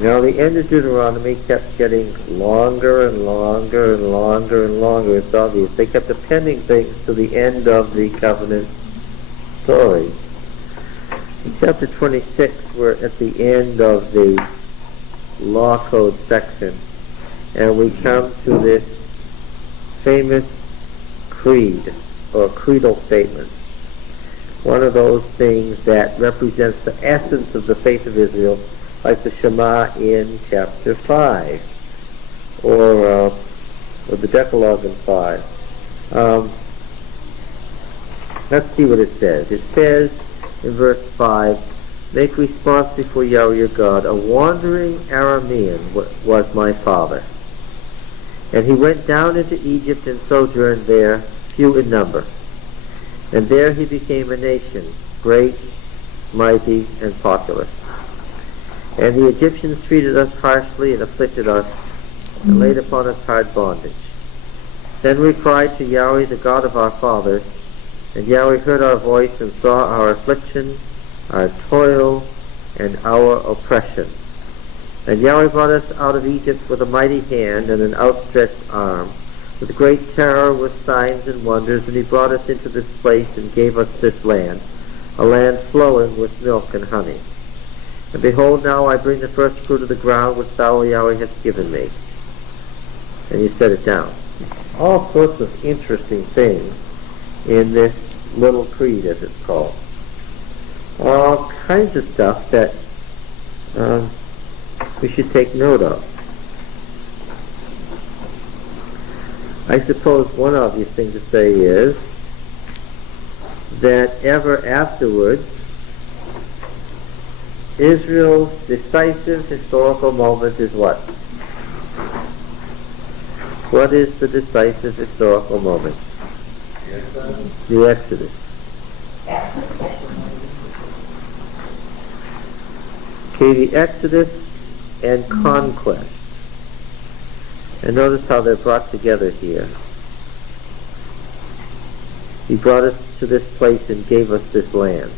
Now the end of Deuteronomy kept getting longer and longer and longer and longer. It's obvious. They kept appending things to the end of the covenant story. In chapter 26, we're at the end of the law code section, and we come to this famous creed, or creedal statement. One of those things that represents the essence of the faith of Israel, like the Shema in chapter 5, or the Decalogue in 5. Let's see what it says. It says in verse 5, "Make response before Yahweh your God, a wandering Aramean was my father. And he went down into Egypt and sojourned there, few in number. And there he became a nation, great, mighty, and populous. And the Egyptians treated us harshly and afflicted us, and laid upon us hard bondage. Then we cried to Yahweh, the God of our fathers, and Yahweh heard our voice and saw our affliction, our toil, and our oppression. And Yahweh brought us out of Egypt with a mighty hand and an outstretched arm, with great terror, with signs and wonders, and he brought us into this place and gave us this land, a land flowing with milk and honey. And behold, now I bring the first fruit of the ground which thou, O Yahweh, hast given me." And you set it down. All sorts of interesting things in this little creed, as it's called. All kinds of stuff that we should take note of. I suppose one obvious thing to say is that ever afterwards, Israel's decisive historical moment is what? What is the decisive historical moment? The Exodus. Okay, the Exodus and conquest. And notice how they're brought together here. He brought us to this place and gave us this land.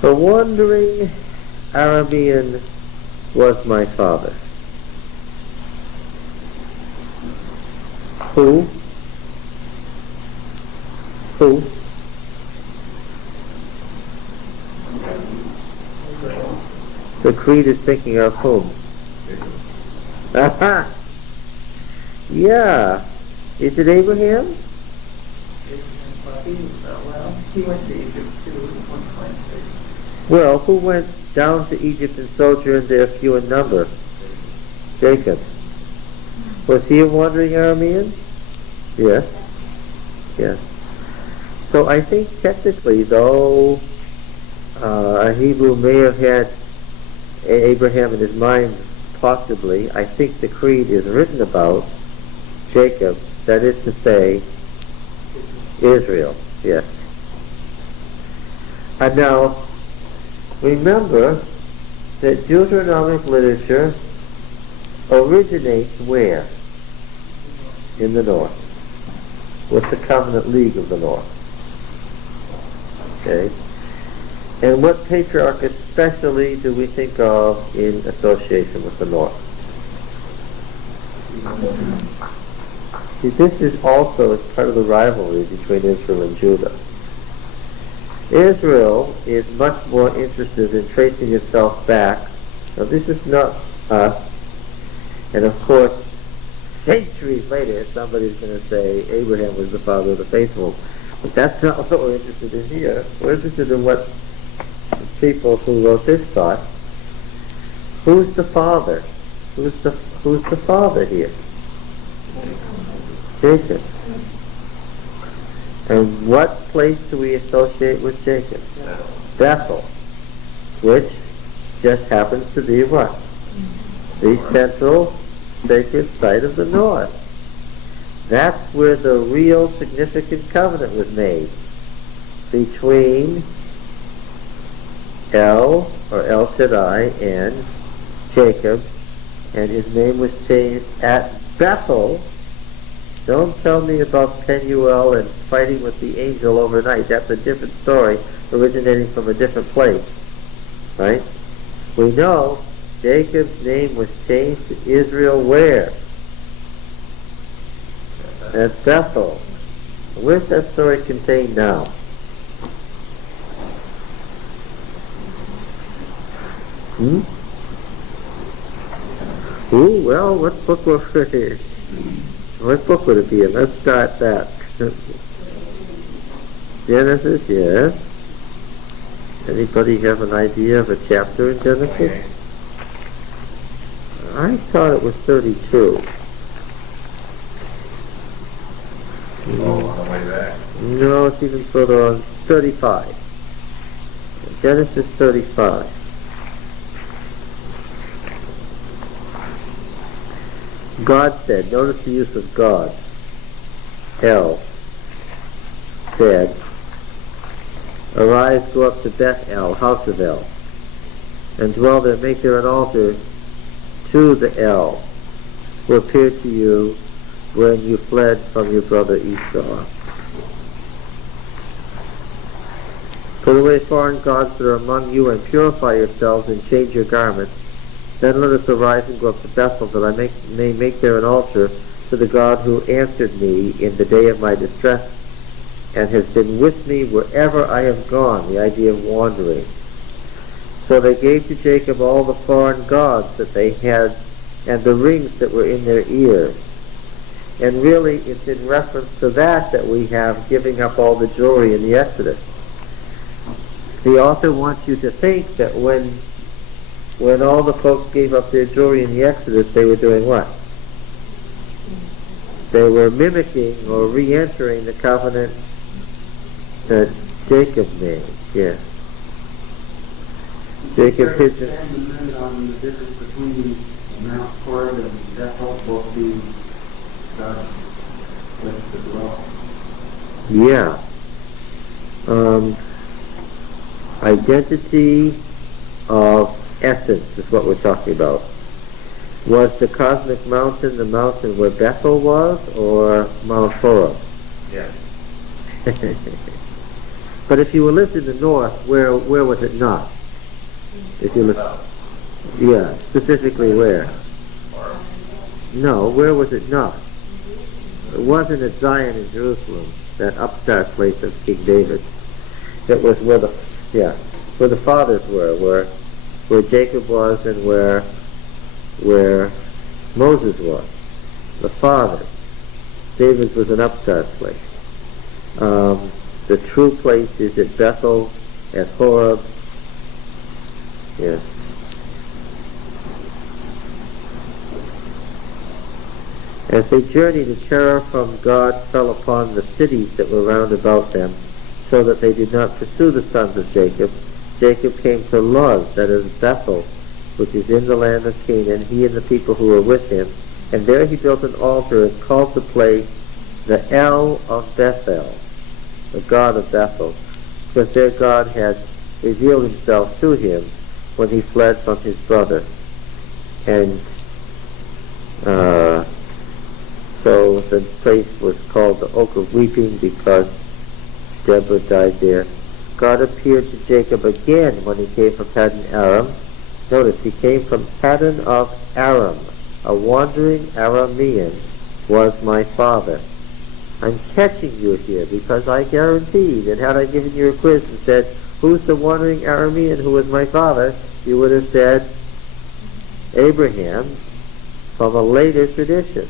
The wandering Aramean was my father. Who? The creed is thinking of whom? Aha! Yeah. Is it Abraham? He went to Egypt too at one point. Well, who went down to Egypt and sojourned there few in number? Jacob. Was he a wandering Aramean? Yes. Yes. So I think technically, though a Hebrew may have had Abraham in his mind, possibly, I think the creed is written about Jacob, that is to say, Israel. Yes. And now, remember that Deuteronomic literature originates where? In the north. With the Covenant League of the North. Okay? And what patriarch especially do we think of in association with the north? See, this is also as part of the rivalry between Israel and Judah. Israel is much more interested in tracing itself back. Now this is not us, and of course, centuries later somebody's going to say Abraham was the father of the faithful. But that's not what we're interested in here. We're interested in what the people who wrote this thought. Who's the father? Who's the father here? Jacob. And what place do we associate with Jacob? Bethel, which just happens to be what? The central sacred site of the north. That's where the real significant covenant was made between El, or El Shaddai, and Jacob, and his name was changed at Bethel Don't tell me about Penuel and fighting with the angel overnight. That's a different story, originating from a different place, right? We know Jacob's name was changed to Israel where? At Bethel. Where's that story contained now? Ooh, well, what book would it? What book would it be in? Let's start that. Genesis, yes. Anybody have an idea of a chapter in Genesis? I thought it was 32. Oh, on the way back. No, it's even further on. 35. Genesis 35. God said, notice the use of God. El said, arise, go up to Bethel, house of El, and dwell there, make there an altar to the El, who appeared to you when you fled from your brother Esau. Put away foreign gods that are among you, and purify yourselves, and change your garments. Then let us arise and go up to Bethel, that I may make there an altar to the God who answered me in the day of my distress, and has been with me wherever I have gone, the idea of wandering. So they gave to Jacob all the foreign gods that they had, and the rings that were in their ears. And really, it's in reference to that we have giving up all the jewelry in the Exodus. The author wants you to think that when all the folks gave up their jewelry in the Exodus, they were doing what? They were mimicking or re-entering the covenant that Jacob made. Yeah. Jacob hid the... on the difference between Mount Horeb and Bethel, both being God's place to dwell. Yeah. Identity of essence is what we're talking about. Was the cosmic mountain the mountain where Bethel was, or Mount Horeb? Yeah. But if you lived in the north, where was it not? If you lived, yeah, specifically where? No, where was it not? It wasn't at Zion in Jerusalem, that upstart place of King David. It was where the fathers were, where Jacob was and where Moses was. The fathers. David's was an upstart place. The true place is at Bethel, at Horeb. Yes. As they journeyed, a terror from God fell upon the cities that were round about them, so that they did not pursue the sons of Jacob. Jacob came to Luz, that is Bethel, which is in the land of Canaan, he and the people who were with him. And there he built an altar and called the place the El of Bethel, the God of Bethel, because their God had revealed himself to him when he fled from his brother. And so the place was called the Oak of Weeping because Deborah died there. God appeared to Jacob again when he came from Paddan Aram. Notice, he came from Paddan of Aram. A wandering Aramean was my father. I'm catching you here because I guaranteed, and had I given you a quiz and said, who's the wandering Aramean who was my father, you would have said Abraham from a later tradition.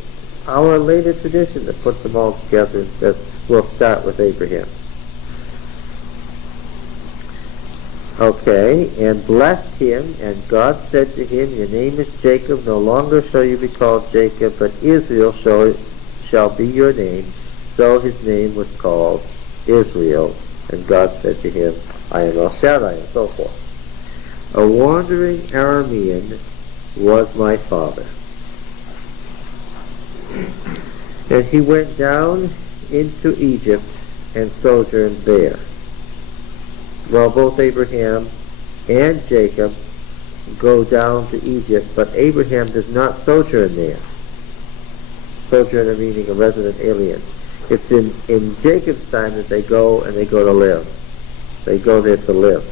Our later tradition that puts them all together and says, we'll start with Abraham. Okay, and blessed him, and God said to him, your name is Jacob, no longer shall you be called Jacob, but Israel shall be your name. So his name was called Israel, and God said to him, I am El Shaddai, and so forth. A wandering Aramean was my father. And he went down into Egypt and sojourned there. Well, both Abraham and Jacob go down to Egypt, but Abraham does not sojourn there. Sojourner meaning a resident alien. It's in Jacob's time that they go to live. They go there to live.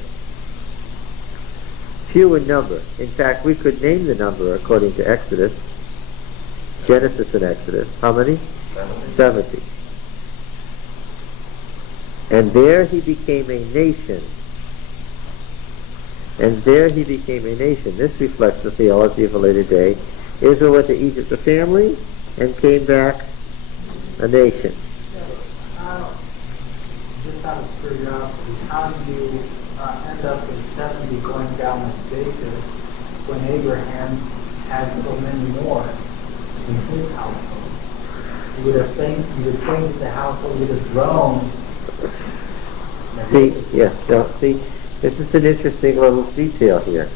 Few in number. In fact, we could name the number according to Exodus. Genesis and Exodus. How many? 70. And there he became a nation. And there he became a nation. This reflects the theology of a later day. Israel went to Egypt a family and came back a nation. Just out of curiosity, how do you end up in 70 going down with Jacob when Abraham had so many more in his household? You would think the household would have grown. See, this is an interesting little detail here.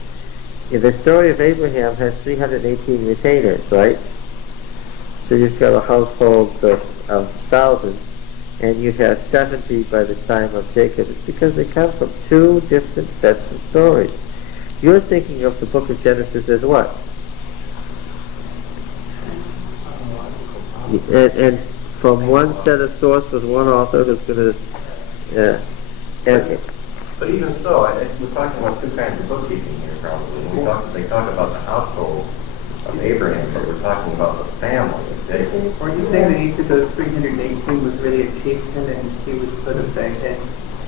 The story of Abraham has 318 retainers, right? So you've got a household of 1,000, and you have 70 by the time of Jacob. It's because they come from two different sets of stories. You're thinking of the book of Genesis as what? And from one set of source with one author who's going to... But even so, we're talking about two kinds of bookkeeping here, probably. They talk about the household of Abraham, but we're talking about the family of Jacob. Or you saying that each of those 318 was really a chieftain and he was sort of the head,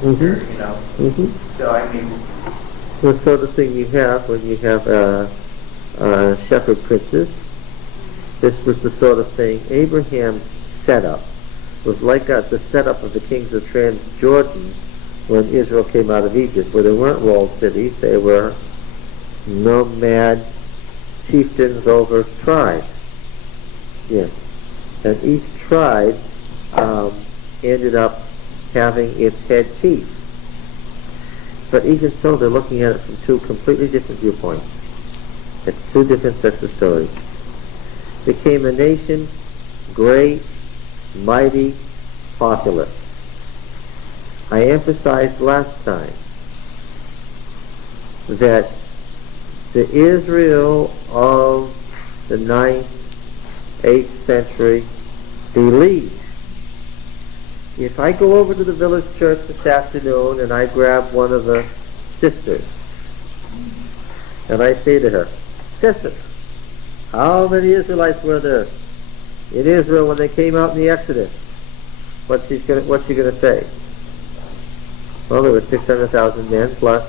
you know? So, I mean... The sort of thing you have when you have shepherd princes. This was the sort of thing Abraham's setup was like the setup of the kings of Transjordan when Israel came out of Egypt, where there weren't walled cities. They were nomad chieftains over tribes. Yes. And each tribe ended up having its head chief. But even so, they're looking at it from two completely different viewpoints. It's two different sets of stories. Became a nation, great, mighty, populous. I emphasized last time that the Israel of the 9th, 8th century believed. If I go over to the village church this afternoon and I grab one of the sisters and I say to her, "Sister, how many Israelites were there in Israel when they came out in the Exodus?" What's she going to say? Well, there were 600,000 men plus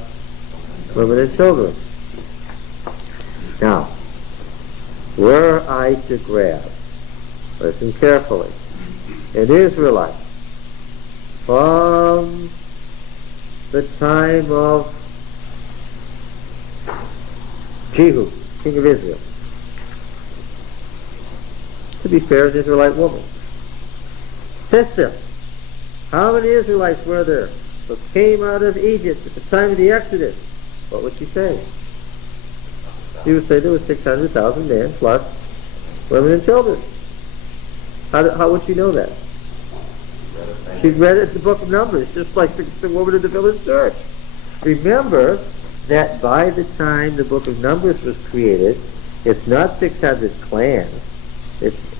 women and children. Now, were I to grab, listen carefully, an Israelite from the time of Jehu, king of Israel, to be fair, an Israelite woman, sister, how many Israelites were there who came out of Egypt at the time of the Exodus? What would she say? She would say there were 600,000 men plus women and children. How would she know that? She read it in the book of Numbers, just like the woman in the village church. Remember that by the time the book of Numbers was created, it's not 600 clans.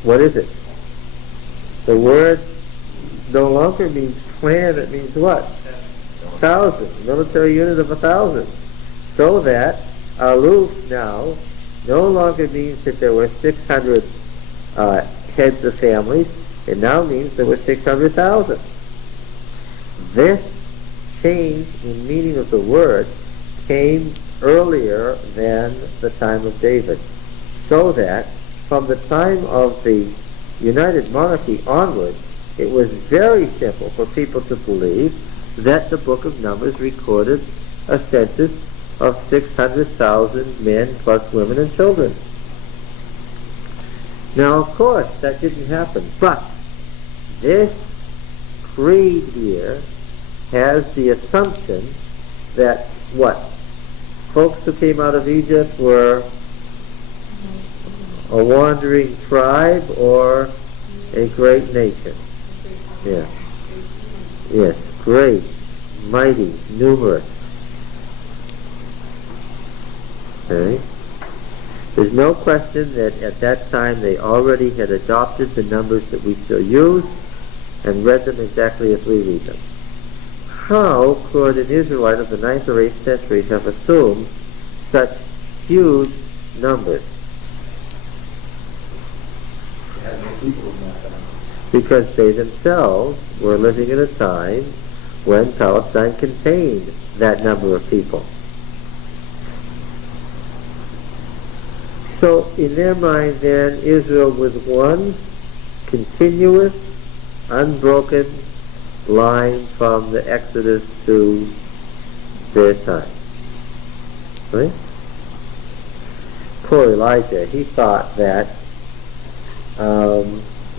What is it? The word no longer means clan, it means what? 1,000, military unit of 1,000. So that Aluf now no longer means that there were 600 heads of families. It now means there were 600,000. This change in meaning of the word came earlier than the time of David. So that from the time of the United Monarchy onward, it was very simple for people to believe that the book of Numbers recorded a census of 600,000 men plus women and children. Now, of course, that didn't happen, but this creed here has the assumption that what? Folks who came out of Egypt were a wandering tribe or a great nation. Yeah. Yes, great, mighty, numerous. Okay. There's no question that at that time they already had adopted the numbers that we still use and read them exactly as we read them. How could an Israelite of the 9th or 8th century have assumed such huge numbers? Because they themselves were living in a time when Palestine contained that number of people. So in their mind then, Israel was one continuous, unbroken line from the Exodus to their time. Right? Poor Elijah, he thought that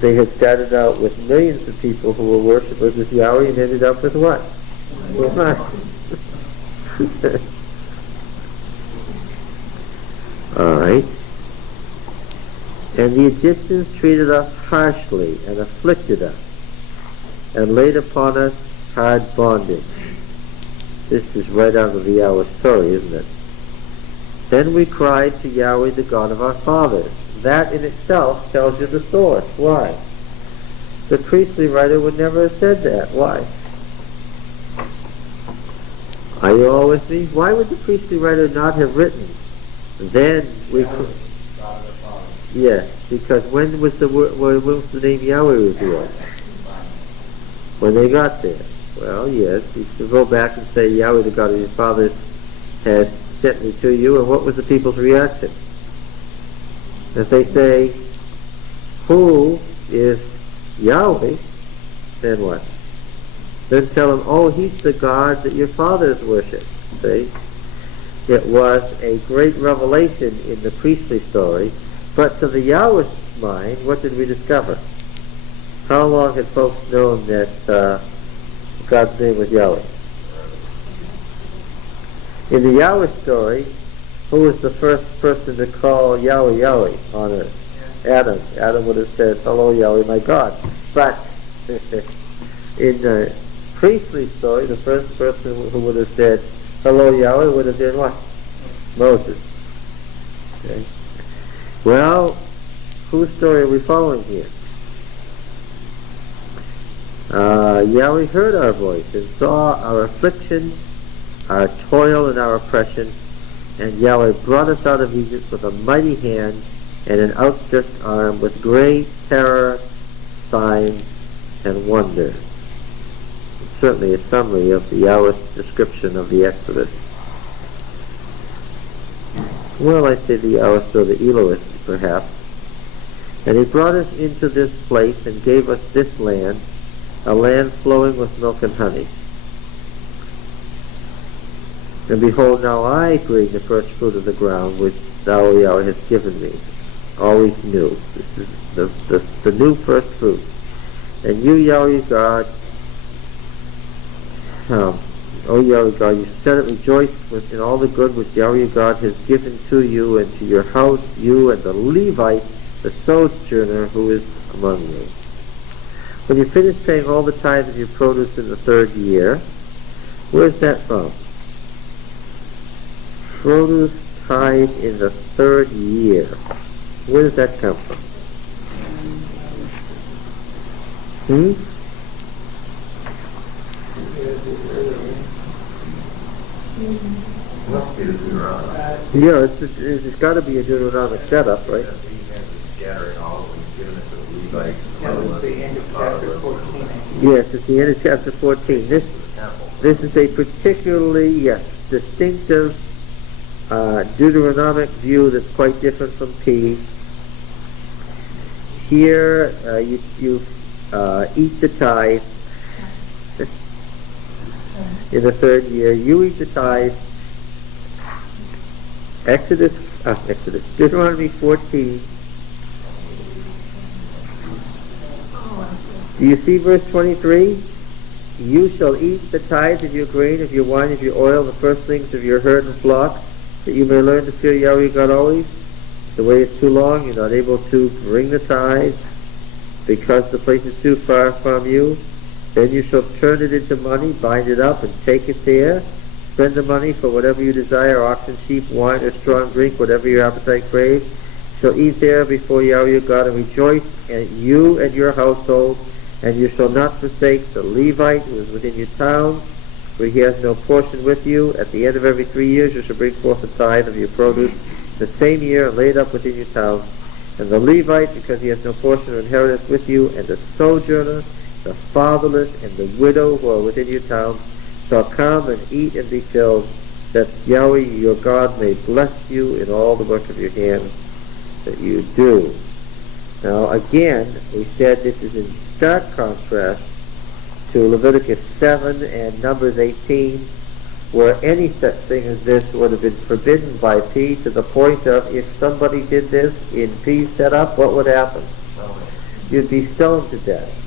they had started out with millions of people who were worshippers of Yahweh and ended up with what? With what? Alright. And the Egyptians treated us harshly and afflicted us and laid upon us hard bondage. This is right out of the Yahweh story, isn't it? Then we cried to Yahweh, the God of our fathers. That in itself tells you the source. Why? The priestly writer would never have said that. Why? Are you all with me? Why would the priestly writer not have written? Then we... Yes, because when was the name Yahweh revealed? When they got there. Well, yes, you should go back and say, Yahweh, the God of your fathers, has sent me to you, and what was the people's reaction? If they say, who is Yahweh, then what? Then tell them, oh, he's the God that your fathers worship. See? It was a great revelation in the priestly story, but to the Yahweh's mind, what did we discover? How long had folks known that God's name was Yahweh? In the Yahweh story, who was the first person to call Yahweh Yahweh on earth? Adam. Adam would have said, hello Yahweh, my God. But in the priestly story, the first person who would have said, hello Yahweh, would have been what? Moses. Okay. Well, whose story are we following here? Yahweh heard our voice and saw our affliction, our toil, and our oppression, and Yahweh brought us out of Egypt with a mighty hand and an outstretched arm, with great terror, signs, and wonder. It's certainly a summary of the Yahweh's description of the Exodus. Well, I say the Yahweh, so the Elohist, perhaps. And he brought us into this place and gave us this land, a land flowing with milk and honey. And behold, now I bring the first fruit of the ground, which thou, Yahweh, hast given me. Always new. This is the new first fruit. And you, Yahweh God, O Yahweh God, you said it, rejoice in all the good which Yahweh God has given to you and to your house, you and the Levite, the sojourner who is among you. When you finish paying all the tithe of your produce in the 3rd year, where's that from? Produce tithe in the 3rd year. Where does that come from? Must be the Deuteronomy. Yeah, it's got to be a Deuteronomic setup, right? Scattering all of them, giving it to the Levite. That was the end of chapter 14. Yes, it's the end of chapter 14. This is a particularly distinctive Deuteronomic view that's quite different from P. Here, you eat the tithe in the 3rd year. You eat the tithe. Deuteronomy 14. Do you see verse 23? You shall eat the tithe of your grain, of your wine, of your oil, the firstlings of your herd and flock, that you may learn to fear Yahweh God always. The way is too long, you're not able to bring the tithe, because the place is too far from you. Then you shall turn it into money, bind it up, and take it there. spend the money for whatever you desire, oxen, sheep, wine, or strong drink, whatever your appetite craves. Shall eat there before Yahweh your God, and rejoice, and you and your household. And you shall not forsake the Levite who is within your towns, for he has no portion with you. At the end of every 3 years you shall bring forth a tithe of your produce the same year, and lay it up within your towns. And the Levite, because he has no portion or inheritance with you, and the sojourner, the fatherless, and the widow who are within your towns, shall come and eat and be filled, that Yahweh your God may bless you in all the work of your hands that you do. Now again, we said this is in stark contrast to Leviticus 7 and Numbers 18, where any such thing as this would have been forbidden by P, to the point of if somebody did this in P setup, what would happen? You'd be stoned to death.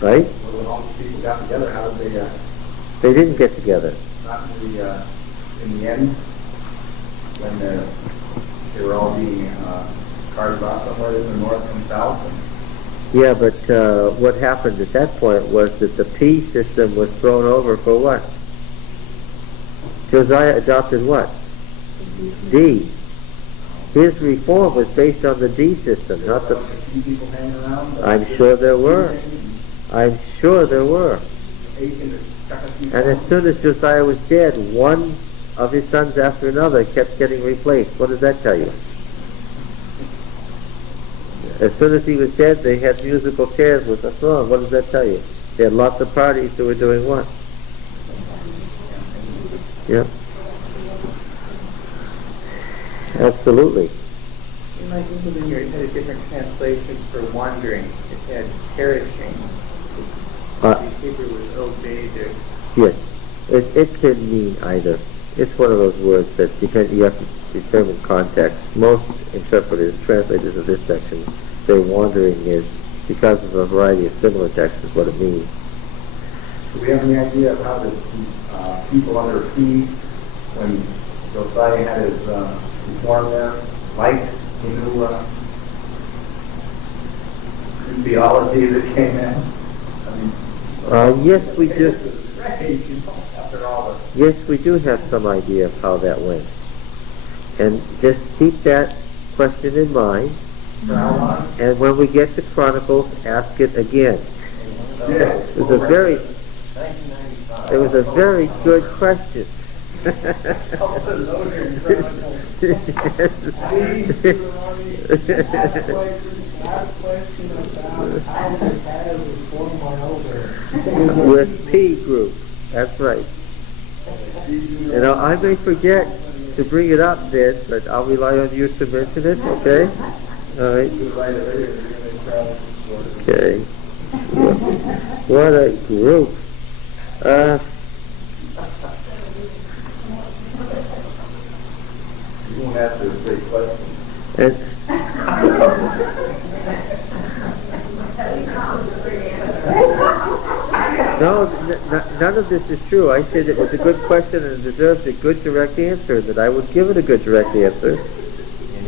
Right? Well, when all the people got together, how did they, They didn't get together. not in the end, when they were all being carted off somewhere in the north and south? Yeah, but what happened at that point was that the P system was thrown over for what? Josiah adopted what? D. His reform was based on the D system, not the... People hanging around? I'm sure there were. I'm sure there were. And as soon as Josiah was dead, one of his sons after another kept getting replaced. What does that tell you? As soon as he was dead, they had musical chairs with the throne. What does that tell you? They had lots of parties who were doing what? Yeah. Absolutely. You might think in your had a different translation for wandering. It had perishing. The Hebrew was obeyed or... Yes. It can mean either. It's one of those words that you have to determine context. Most interpreters, translators of this section, say wandering is, because of a variety of similar texts, is what it means. Do we have any idea of how the people under P, when Josiah had his reform there, liked the new theology that came in? I mean, Yes, we do. After all the Yes, we do have some idea of how that went. And just keep that question in mind. And when we get to Chronicles, ask it again. It was a very good question. With P group. That's right. You know, I may forget to bring it up then, but I'll rely on you to mention it, okay? All right. Okay. What a group. You won't answer a great question. And no, none of this is true. I said it was a good question and it deserves a good direct answer, that I would give it a good direct answer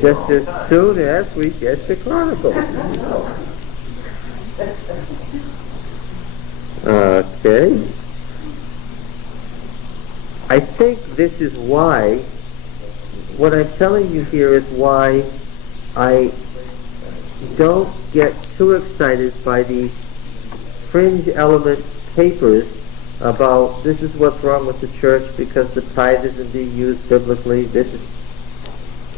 just as soon as we get to Chronicles. Okay. I think this is why, what I'm telling you here is why I don't get too excited by these fringe element papers about this is what's wrong with the church because the tithe isn't being used biblically.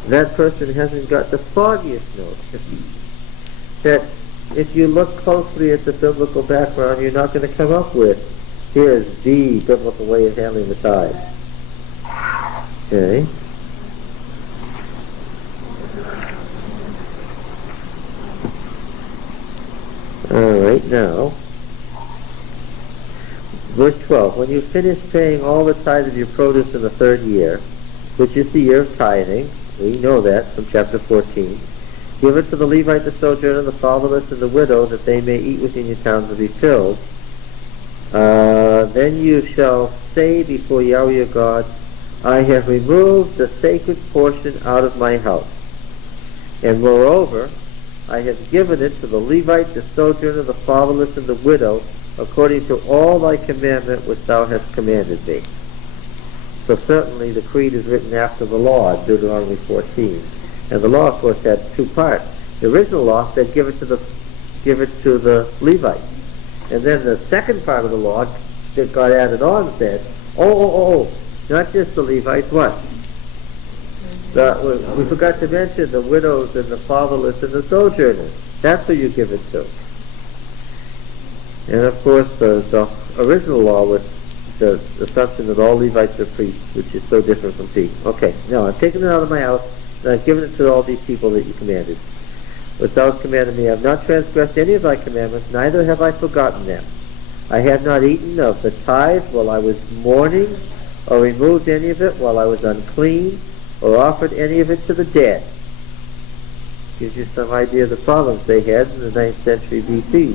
That person hasn't got the foggiest notion that if you look closely at the biblical background, you're not going to come up with, here's the biblical way of handling the tithe. Okay. All right, now, verse 12. When you finish paying all the tithe of your produce in the 3rd year, which is the year of tithing, we know that from chapter 14, give it to the Levite, the sojourner, the fatherless, and the widow, that they may eat within your towns and be filled. Then you shall say before Yahweh your God, I have removed the sacred portion out of my house. And moreover, I have given it to the Levite, the sojourner, the fatherless, and the widow, according to all thy commandment which thou hast commanded me. So certainly the creed is written after the law in Deuteronomy 14. And the law, of course, had two parts. The original law said give it to the Levites. And then the second part of the law that got added on said, not just the Levites, what? We forgot to mention the widows and the fatherless and the sojourners. That's who you give it to. And of course, the original law was the assumption that all Levites are priests, which is so different from priests. Okay, now I've taken it out of my house, and I've given it to all these people that you commanded. Which thou hast commanded me, I have not transgressed any of thy commandments, neither have I forgotten them. I have not eaten of the tithe while I was mourning, or removed any of it while I was unclean, or offered any of it to the dead. Gives you some idea of the problems they had in the 9th century BC.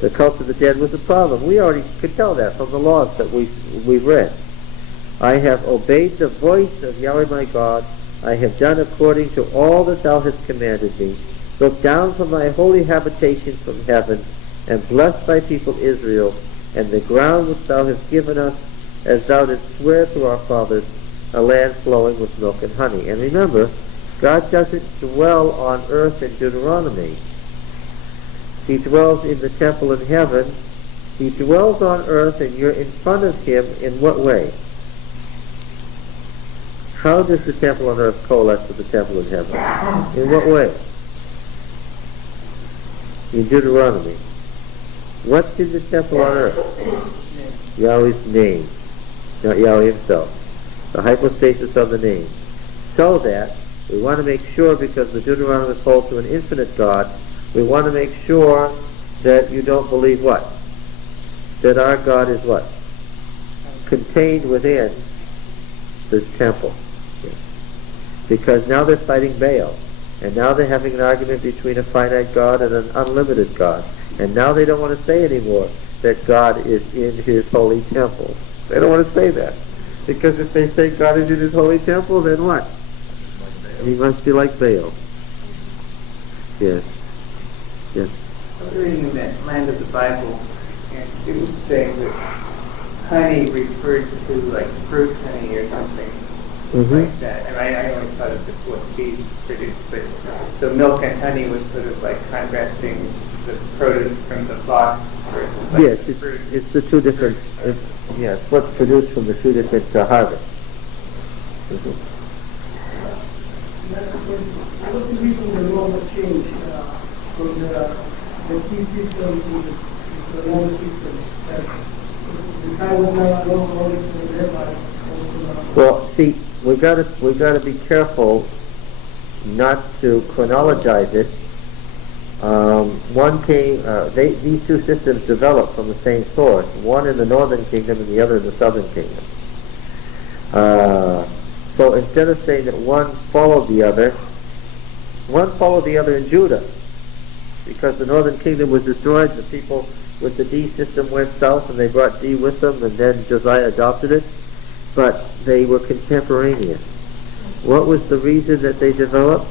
The cult of the dead was a problem. We already could tell that from the laws that we've read. I have obeyed the voice of Yahweh my God. I have done according to all that thou hast commanded me. Look down from thy holy habitation from heaven, and bless thy people Israel, and the ground which thou hast given us, as thou didst swear to our fathers, a land flowing with milk and honey. And remember, God doesn't dwell on earth in Deuteronomy. He dwells in the temple in heaven. He dwells on earth, and you're in front of him in what way? How does the temple on earth coalesce with the temple in heaven? In what way? In Deuteronomy. What's in the temple on earth? Yahweh's name, not Yahweh himself. The hypostasis of the name. So that we want to make sure, because the Deuteronomists hold to an infinite God, we want to make sure that you don't believe what? That our God is what? Contained within the temple. Because now they're fighting Baal. And now they're having an argument between a finite God and an unlimited God. And now they don't want to say anymore that God is in his holy temple. They don't want to say that. Because if they say God is in his holy temple, then what? He must be like Baal. Yes. Yes. I was reading in that Land of the Bible, and it was saying that honey referred to like fruit honey or something like that. And I always thought of just what bees produced, but so milk and honey was sort of like contrasting the produce from the flock versus like yes, the fruit. It's the two different. Yes, what's produced from the two different harvests. What was the reason the law was changed from the key system to the law system? The guy was not always to the deadline. Well, see, we got to be careful not to chronologize it. These two systems developed from the same source. One in the northern kingdom and the other in the southern kingdom. So instead of saying that one followed the other in Judah, because the northern kingdom was destroyed. The people with the D system went south, and they brought D with them, and then Josiah adopted it. But they were contemporaneous. What was the reason that they developed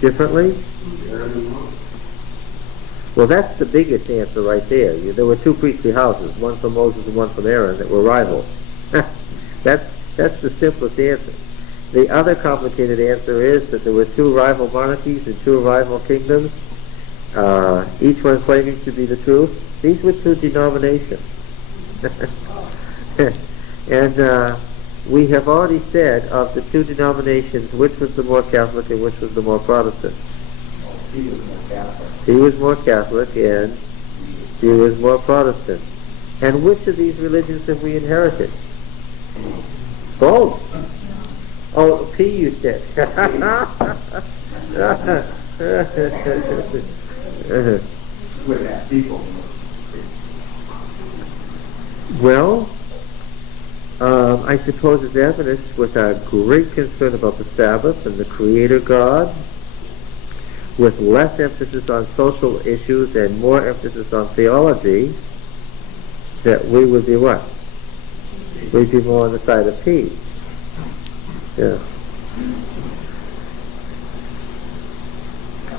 differently? Well, that's the biggest answer right there. There were two priestly houses, one from Moses and one from Aaron, that were rivals. That's the simplest answer. The other complicated answer is that there were two rival monarchies and two rival kingdoms, each one claiming to be the truth. These were two denominations. And we have already said of the two denominations which was the more Catholic and which was the more Protestant. He was more Catholic. He was more Catholic and he was more Protestant. And which of these religions have we inherited? Both. Oh, P you said. With that people. Well, I suppose it's evidenced with our great concern about the Sabbath and the Creator God, with less emphasis on social issues and more emphasis on theology, that we would be what? We'd be more on the side of peace. Yeah.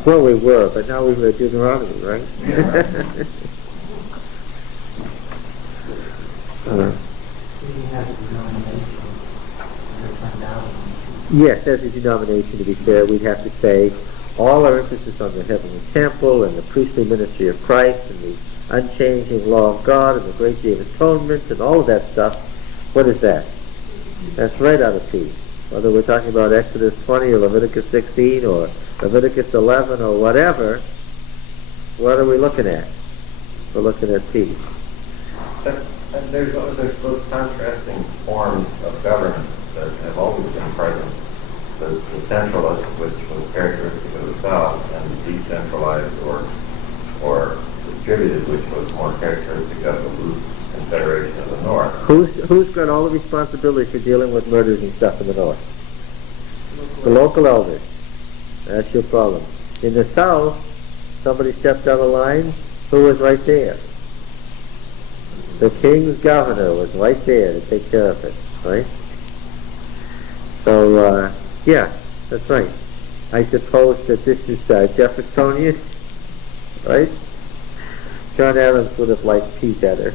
Well, we were, but now we read Deuteronomy, right? He has a denomination, and they're turned out. Yes, as a denomination, to be fair, we'd have to say all our emphasis on the heavenly temple and the priestly ministry of Christ and the unchanging law of God and the great day of atonement and all of that stuff. What is that? That's right out of P. Whether we're talking about Exodus 20 or Leviticus 16 or Leviticus 11 or whatever, what are we looking at? We're looking at P. And there's those contrasting forms of governance that have always been present. The centralist, which was characteristic of the South, and the decentralized or distributed, which was more characteristic of the loose confederation of the North. Who's got all the responsibility for dealing with murders and stuff in the North? The local elders. That's your problem. In the South, somebody stepped out of line. Who was right there? The king's governor was right there to take care of it, right? So, yeah, that's right. I suppose that this is Jeffersonian, right? John Adams would have liked P better.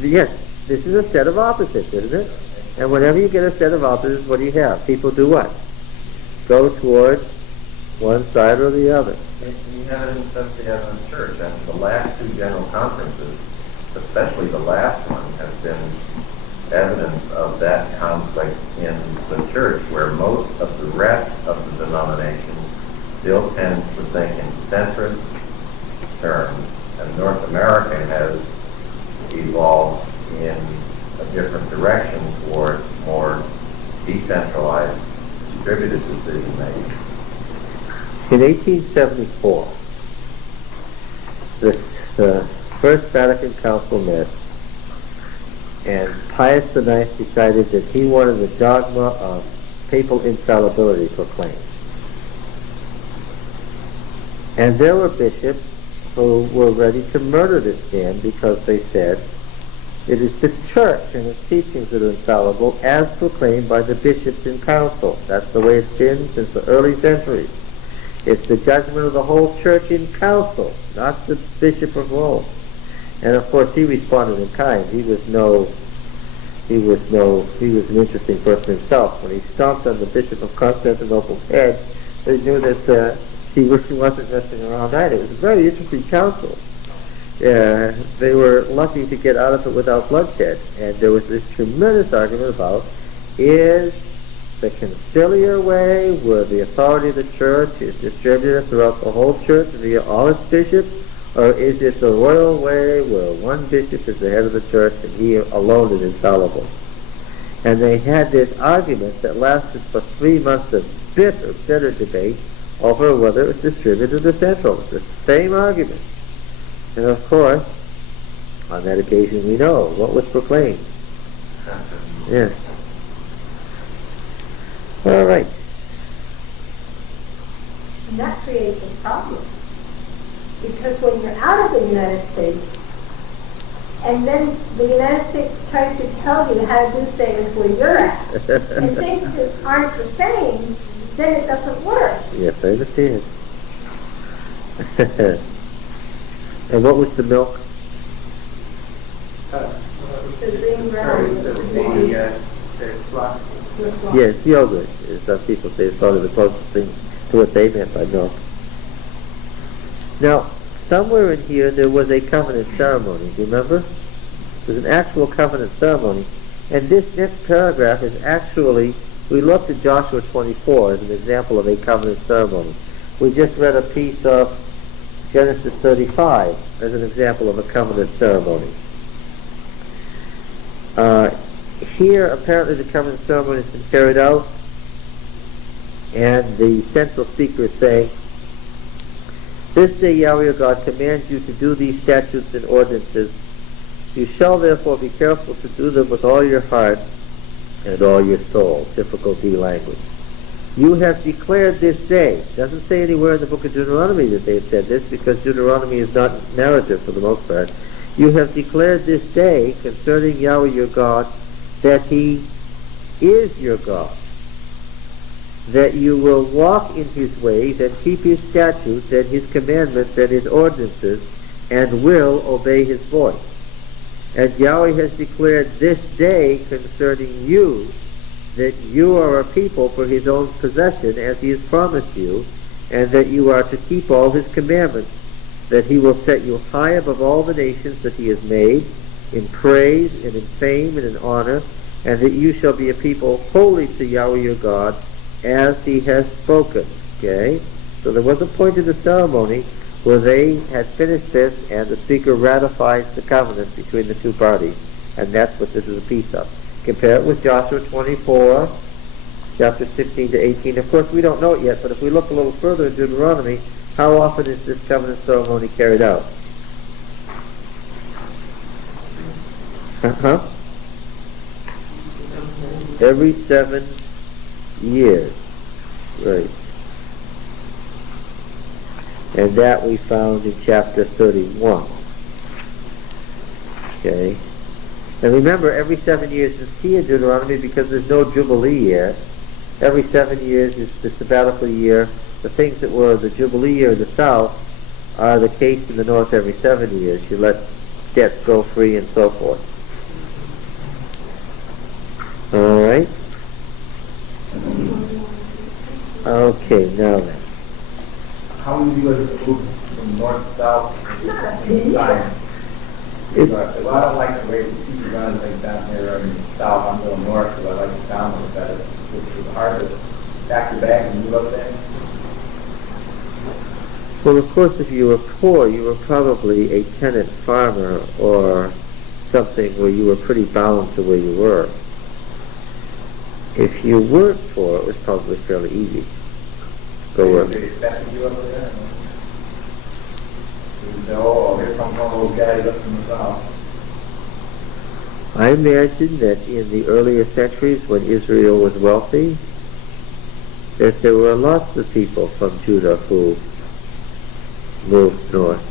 Yes, this is a set of opposites, isn't it? And whenever you get a set of opposites, what do you have? People do what? Go towards one side or the other. You have it in the church. And the last two general conferences, especially the last one, has been evidence of that conflict in the church, where most of the rest of the denomination still tends to think in centrist terms, and North America has evolved in a different direction towards more decentralized, distributed decision making. In 1874, the First Vatican Council met, and Pius IX decided that he wanted the dogma of papal infallibility proclaimed. And there were bishops who were ready to murder this man because they said it is the church and its teachings that are infallible as proclaimed by the bishops in council. That's the way it's been since the early centuries. It's the judgment of the whole church in council, not the Bishop of Rome. And of course he responded in kind. He was an interesting person himself. When he stomped on the Bishop of Constantinople's head, they knew that he wasn't messing around either. It was a very interesting council. They were lucky to get out of it without bloodshed. And there was this tremendous argument about, is the conciliar way, where the authority of the church is distributed throughout the whole church via all its bishops, or is it the royal way where one bishop is the head of the church and he alone is infallible? And they had this argument that lasted for 3 months of bitter debate over whether it was distributed or central. It's the same argument. And of course, on that occasion we know what was proclaimed. Yes. All right. And that creates a problem. Because when you're out of the United States, and then the United States tries to tell you how to do things where you're at, and things that aren't the same, then it doesn't work. Yes, I understand. And what was the milk? The green brown. Yes, yogurt. Some people say it's probably the closest thing to what they meant by milk. Now, somewhere in here there was a covenant ceremony. Do you remember? There's an actual covenant ceremony. And this next paragraph is actually, we looked at Joshua 24 as an example of a covenant ceremony. We just read a piece of Genesis 35 as an example of a covenant ceremony. Here, apparently the covenant ceremony has been carried out, and the central speaker is saying, "This day Yahweh your God commands you to do these statutes and ordinances. You shall therefore be careful to do them with all your heart and all your soul." Typical D language. "You have declared this day." Doesn't say anywhere in the book of Deuteronomy that they have said this, because Deuteronomy is not narrative for the most part. "You have declared this day concerning Yahweh your God that he is your God, that you will walk in his ways and keep his statutes and his commandments and his ordinances, and will obey his voice." as Yahweh has declared this day concerning you, that you are a people for his own possession, as he has promised you, and that you are to keep all his commandments, that he will set you high above all the nations that he has made, in praise and in fame and in honor, and that you shall be a people holy to Yahweh your God, as he has spoken. Okay? So there was a point in the ceremony where they had finished this, and the speaker ratifies the covenant between the two parties. And that's what this is a piece of. Compare it with Joshua 24, chapter 16 to 18. Of course, we don't know it yet, but if we look a little further in Deuteronomy, how often is this covenant ceremony carried out? Every 7 years. Right. And that we found in chapter 31. Okay. And remember, every 7 years is key in Deuteronomy because there's no Jubilee year. Every 7 years is the sabbatical year. The things that were the Jubilee year in the south are the case in the north every 7 years. You let debts go free and so forth. All right. Okay, now then. How do you guys move from north to south in Zion? Well, I don't like the way people run things down here in the south. I'm going north because I like the sound of it better. It's hard to pack your bag and move up there. Well, of course, if you were poor, you were probably a tenant farmer or something where you were pretty bound to where you were. If you weren't poor, it was probably fairly easy. Go work. They expected you over there? Oh, here comes one of those guys up from the south. I imagine that in the earlier centuries when Israel was wealthy, that there were lots of people from Judah who moved north.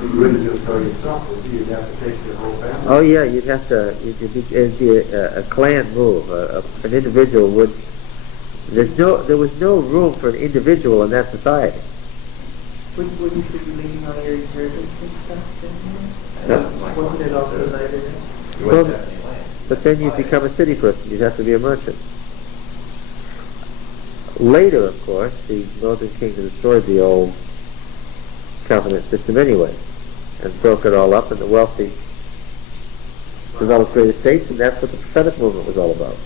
You wouldn't just go yourself, would you? You'd have to take your whole family. Oh yeah, it'd be a clan move. An individual would. There was no room for an individual in that society. Wouldn't you be leaning on your inheritance and stuff then? Yeah. Wasn't it also divided in? You wouldn't have any land. But then you'd become a city person. You'd have to be a merchant. Later, of course, the northern kingdom destroyed the old covenant system anyway, and broke it all up, and the wealthy developed great estates, and that's what the prophetic movement was all about.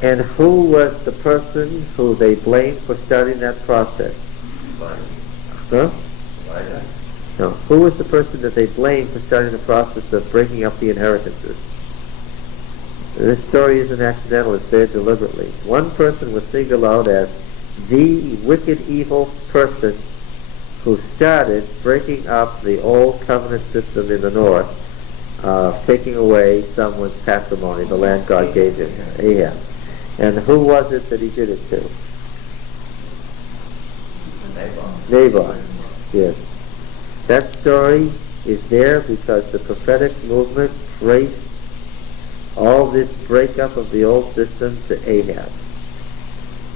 And who was the person who they blamed for starting that process? Huh? No. Who was the person that they blamed for starting the process of breaking up the inheritances? This story isn't accidental, it's there deliberately. One person was singled out as the wicked, evil person who started breaking up the old covenant system in the north, taking away someone's patrimony, the land God gave him. Ahab. And who was it that he did it to? Naboth. Yes. That story is there because the prophetic movement traced all this breakup of the old system to Ahab.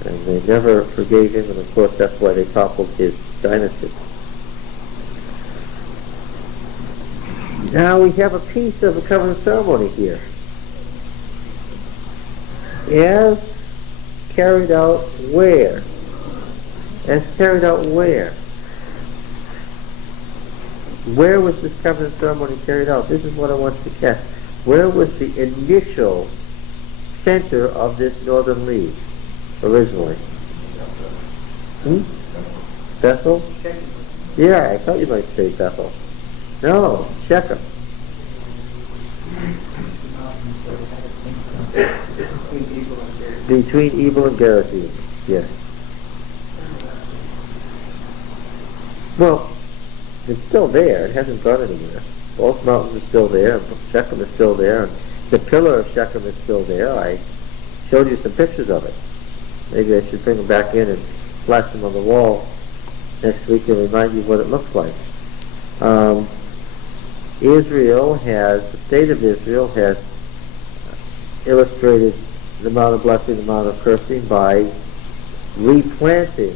And they never forgave him, and of course that's why they toppled his dynasty. Now we have a piece of a covenant ceremony here. As carried out where? As carried out where? Where was this covenant ceremony carried out? This is what I want you to catch. Where was the initial center of this northern league originally? Bethel? Yeah, I thought you might say Bethel. No, Shechem. Between Ebal and Gerizim, yes. Well, it's still there. It hasn't gone anywhere. Both mountains are still there. Shechem is still there. And the pillar of Shechem is still there. I showed you some pictures of it. Maybe I should bring them back in and flash them on the wall next week and remind you what it looks like. The state of Israel has illustrated the amount of blessing, the amount of cursing by replanting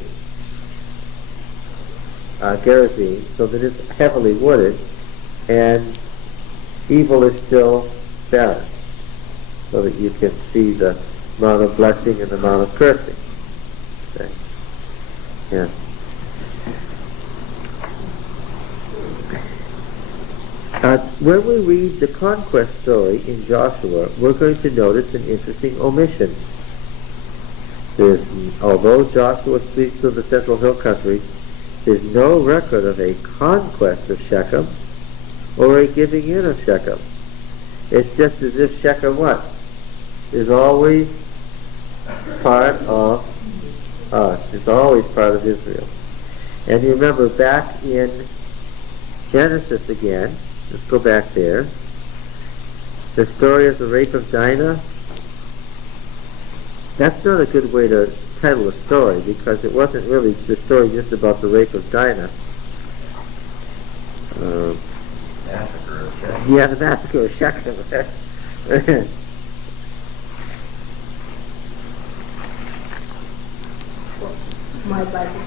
Gerizim, so that it's heavily wooded, and evil is still barren, so that you can see the amount of blessing and the amount of cursing. Okay. Yeah. When we read the conquest story in Joshua, we're going to notice an interesting omission. Although Joshua speaks of the Central Hill Country, there's no record of a conquest of Shechem or a giving in of Shechem. It's just as if Shechem what? Is always part of us. It's always part of Israel. And you remember back in Genesis again, let's go back there, the story of the rape of Dinah. That's not a good way to title a story, because it wasn't really the story just about the rape of Dinah. Massacre of Shechem. Yeah, the massacre of Shechem. My Bible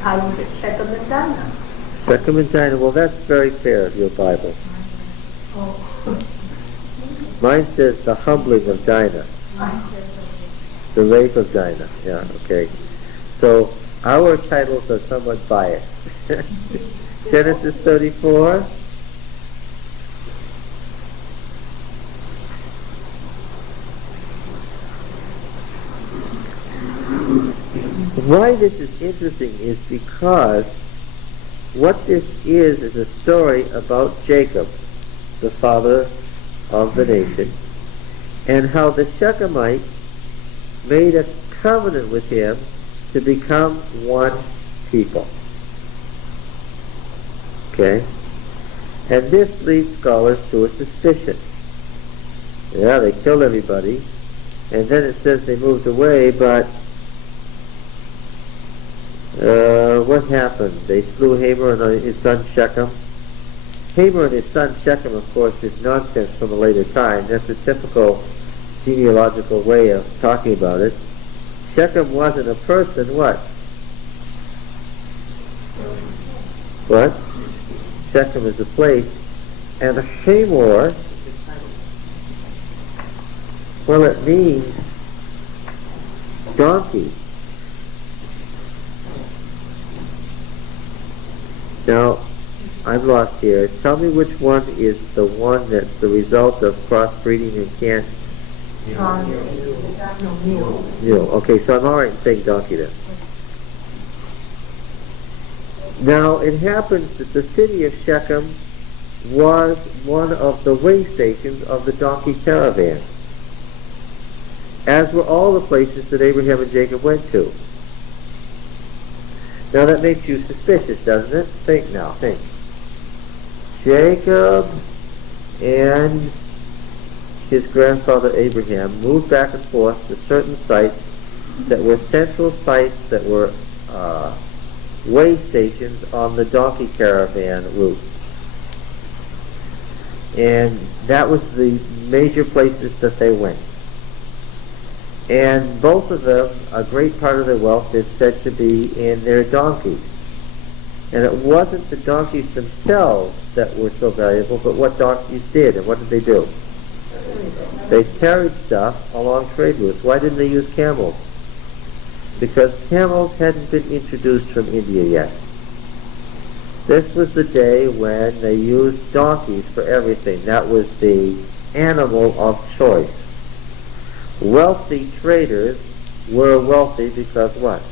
titles it Shechem and Dinah. Shechem and Dinah, well, that's very fair of your Bible. Oh. Mine says the humbling of Dinah. The rape of Dinah. Yeah, okay. So our titles are somewhat biased. Genesis 34. Why this is interesting is because what this is a story about Jacob, the father of the nation, and how the Shechemites made a covenant with him to become one people. Okay? And this leads scholars to a suspicion. Yeah, they killed everybody, and then it says they moved away, but what happened? They slew Hamor and his son Shechem. Hamor and his son Shechem, of course, is nonsense from a later time. That's a typical genealogical way of talking about it. Shechem wasn't a person, what? What? Shechem is a place. And Hamor, well, it means donkey. Now, I'm lost here. Tell me which one is the one that's the result of crossbreeding and can't... Mule. Okay, so I'm all right in saying donkey then. Now, it happens that the city of Shechem was one of the way stations of the donkey caravan, as were all the places that Abraham and Jacob went to. Now that makes you suspicious, doesn't it? Think now, think. Jacob and his grandfather Abraham moved back and forth to certain sites that were central sites that were way stations on the donkey caravan route. And that was the major places that they went. And both of them, a great part of their wealth is said to be in their donkeys. And it wasn't the donkeys themselves that were so valuable, but what donkeys did. And what did they do? They carried stuff along trade routes. Why didn't they use camels? Because camels hadn't been introduced from India yet. This was the day when they used donkeys for everything. That was the animal of choice. Wealthy traders were wealthy because what?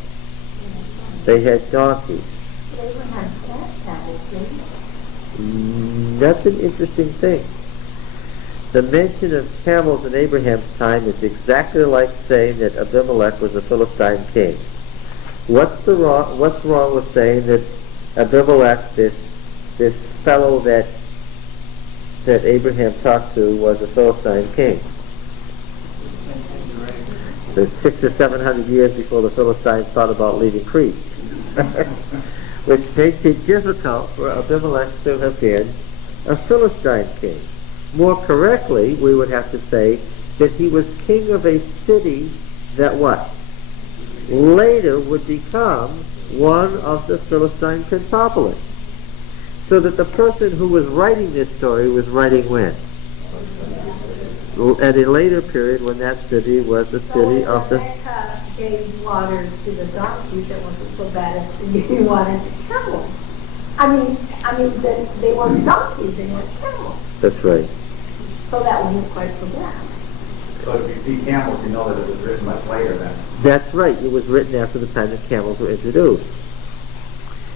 They had donkeys. They would have cat. That's an interesting thing. The mention of camels in Abraham's time is exactly like saying that Abimelech was a Philistine king. What's wrong with saying that Abimelech, this fellow that Abraham talked to, was a Philistine king? The 600 or 700 years before the Philistines thought about leaving Crete. Which makes it difficult for Abimelech to have been a Philistine king. More correctly, we would have to say that he was king of a city that what? Later would become one of the Philistine Pentopolis. So that the person who was writing this story was writing when? At a later period when that city was the city of the... Rebecca gave water to the donkeys, it wasn't so bad as to give water to camels. They weren't donkeys, they were camels. That's right. So that wasn't quite so bad. So if you see camels, you know that it was written much later then. That's right. It was written after the time that camels were introduced.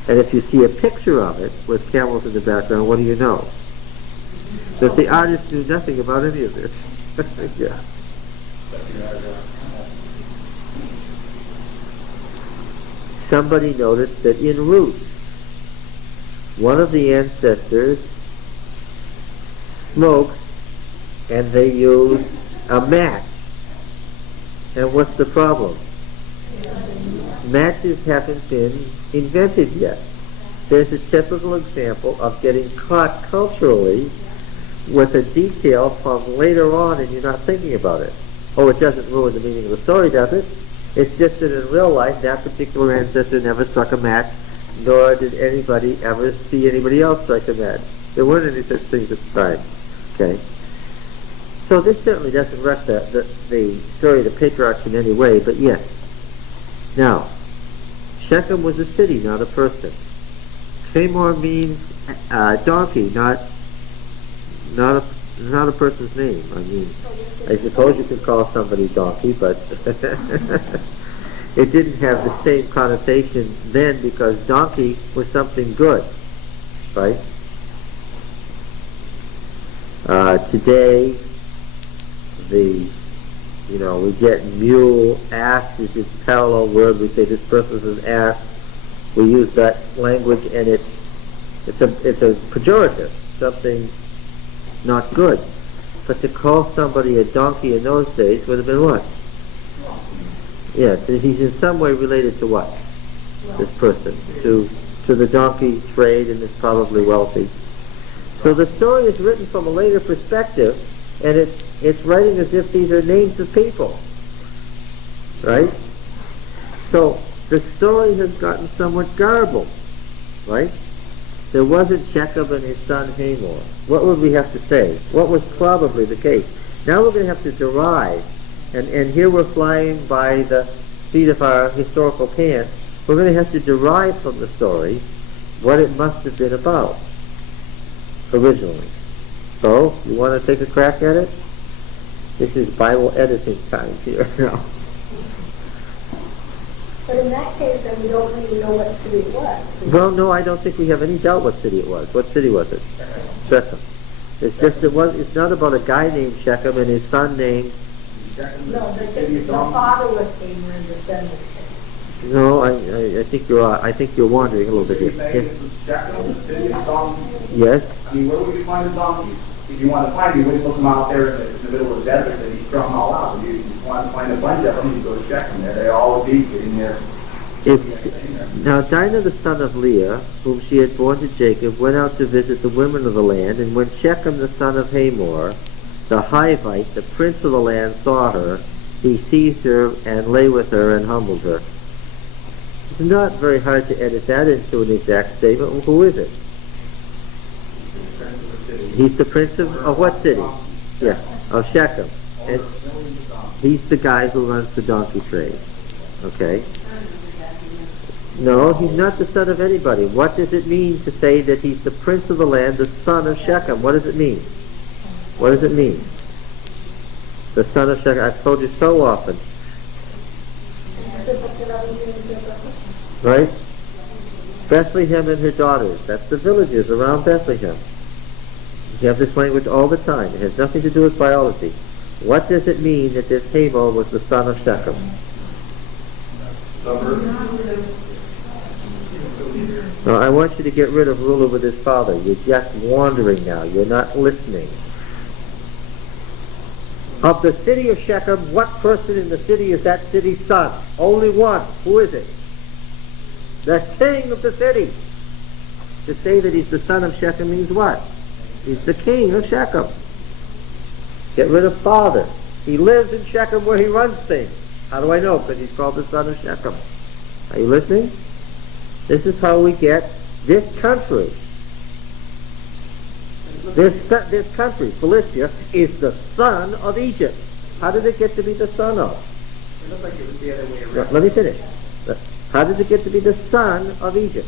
And if you see a picture of it with camels in the background, what do you know? That the artist knew nothing about any of this. Yeah. Somebody noticed that in Ruth, one of the ancestors smoked and they used a match. And what's the problem? Matches haven't been invented yet. There's a typical example of getting caught culturally with a detail from later on and you're not thinking about it. Oh, it doesn't ruin the meaning of the story, does it? It's just that in real life, that particular ancestor never struck a match, nor did anybody ever see anybody else strike a match. There weren't any such things at the time. Okay? So this certainly doesn't wreck the story of the patriarchs in any way, but yes. Now, Shechem was a city, not a person. Hamor means donkey, not a person's name. I mean, I suppose you could call somebody donkey, but it didn't have the same connotation then because donkey was something good, right? Today, we get mule, ass is its parallel word. We say this person is an ass. We use that language, and it's a pejorative, something not good. But to call somebody a donkey in those days would have been what? Yes, he's in some way related to what? This person. To the donkey trade, and is probably wealthy. So the story is written from a later perspective, and it's writing as if these are names of people. Right? So the story has gotten somewhat garbled. Right? There wasn't Shechem and his son Hamor. What would we have to say? What was probably the case? Now we're going to have to derive, and here we're flying by the seat of our historical pants. We're going to have to derive from the story what it must have been about originally. So, you want to take a crack at it? This is Bible editing time here now. But in that case, then we don't really know what city it was. Well, no, I don't think we have any doubt what city it was. What city was it? Shechem. It's just it's not about a guy named Shechem and his son named... No, the father was Hamor and the son was Shechem. No, I think you're wandering a little bit here. Yes. I mean, where would you find the donkeys? If you want to find them, you wouldn't look them out there in the middle of the desert and you throw them all out. If you want to find a bunch of them, you go to Shechem there. They all would be getting there. Now Dinah the son of Leah, whom she had born to Jacob, went out to visit the women of the land, and when Shechem the son of Hamor, the Hivite, the prince of the land, saw her, he seized her and lay with her and humbled her. It's not very hard to edit that into an exact statement. Well, who is it? He's the prince of what city? Yeah, of Shechem. And he's the guy who runs the donkey trade. Okay? No, he's not the son of anybody. What does it mean to say that he's the prince of the land, the son of Shechem? What does it mean? What does it mean? The son of Shechem. I've told you so often. Right? Bethlehem and her daughters. That's the villages around Bethlehem. You have this language all the time. It has nothing to do with biology. What does it mean that this Hamor was the son of Shechem? Now, I want you to get rid of ruler with his father. You're just wandering now. You're not listening. Of the city of Shechem, what person in the city is that city's son? Only one. Who is it? The king of the city. To say that he's the son of Shechem means what? He's the king of Shechem. Get rid of father. He lives in Shechem where he runs things. How do I know? Because he's called the son of Shechem. Are you listening? This is how we get this country. This country, Philistia, is the son of Egypt. How did it get to be the son of? It looked like it was the other way around. Let me finish. How did it get to be the son of Egypt?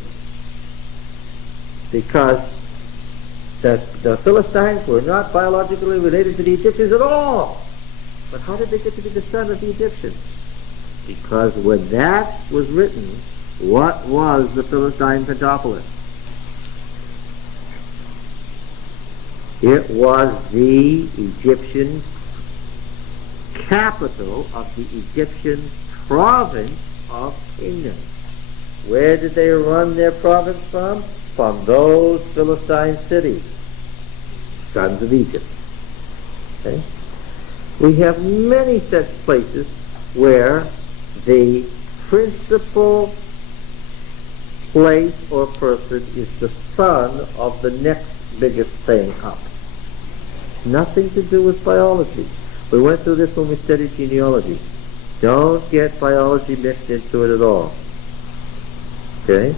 Because the Philistines were not biologically related to the Egyptians at all. But how did they get to be the son of the Egyptians? Because when that was written, what was the Philistine Pentapolis? It was the Egyptian capital of the Egyptian province of Canaan. Where did they run their province from? From those Philistine cities, sons of Egypt. Okay? We have many such places where the principal place or person is the son of the next biggest thing up. Nothing to do with biology. We went through this when we studied genealogy. Don't get biology mixed into it at all. Okay?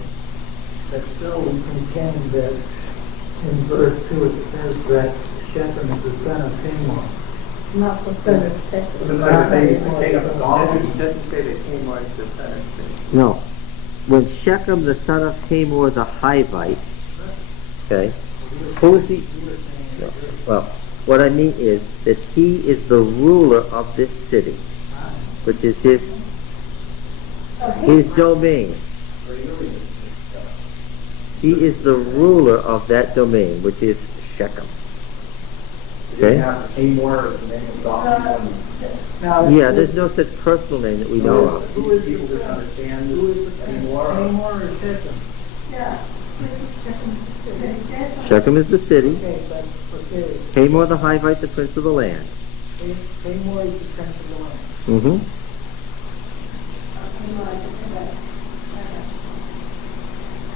But still we contend that in verse 2 it says that Shechem is the son of Hamor. Not the son of Shechem. It's like they take up a It donkey. doesn't say that Tamar is the son of Shechem. No. When Shechem, the son of Hamor the Hivite, okay, who is he? No. Well, what I mean is that he is the ruler of this city, which is his domain. He is the ruler of that domain, which is Shechem. Okay? Yeah, there's no such personal name that we know of. Who is Hamor or Shechem? Yeah. Shechem is the city. Okay, but okay. Hamor the Hivite, the prince of the land. Hamor is the prince of the land. Mm-hmm.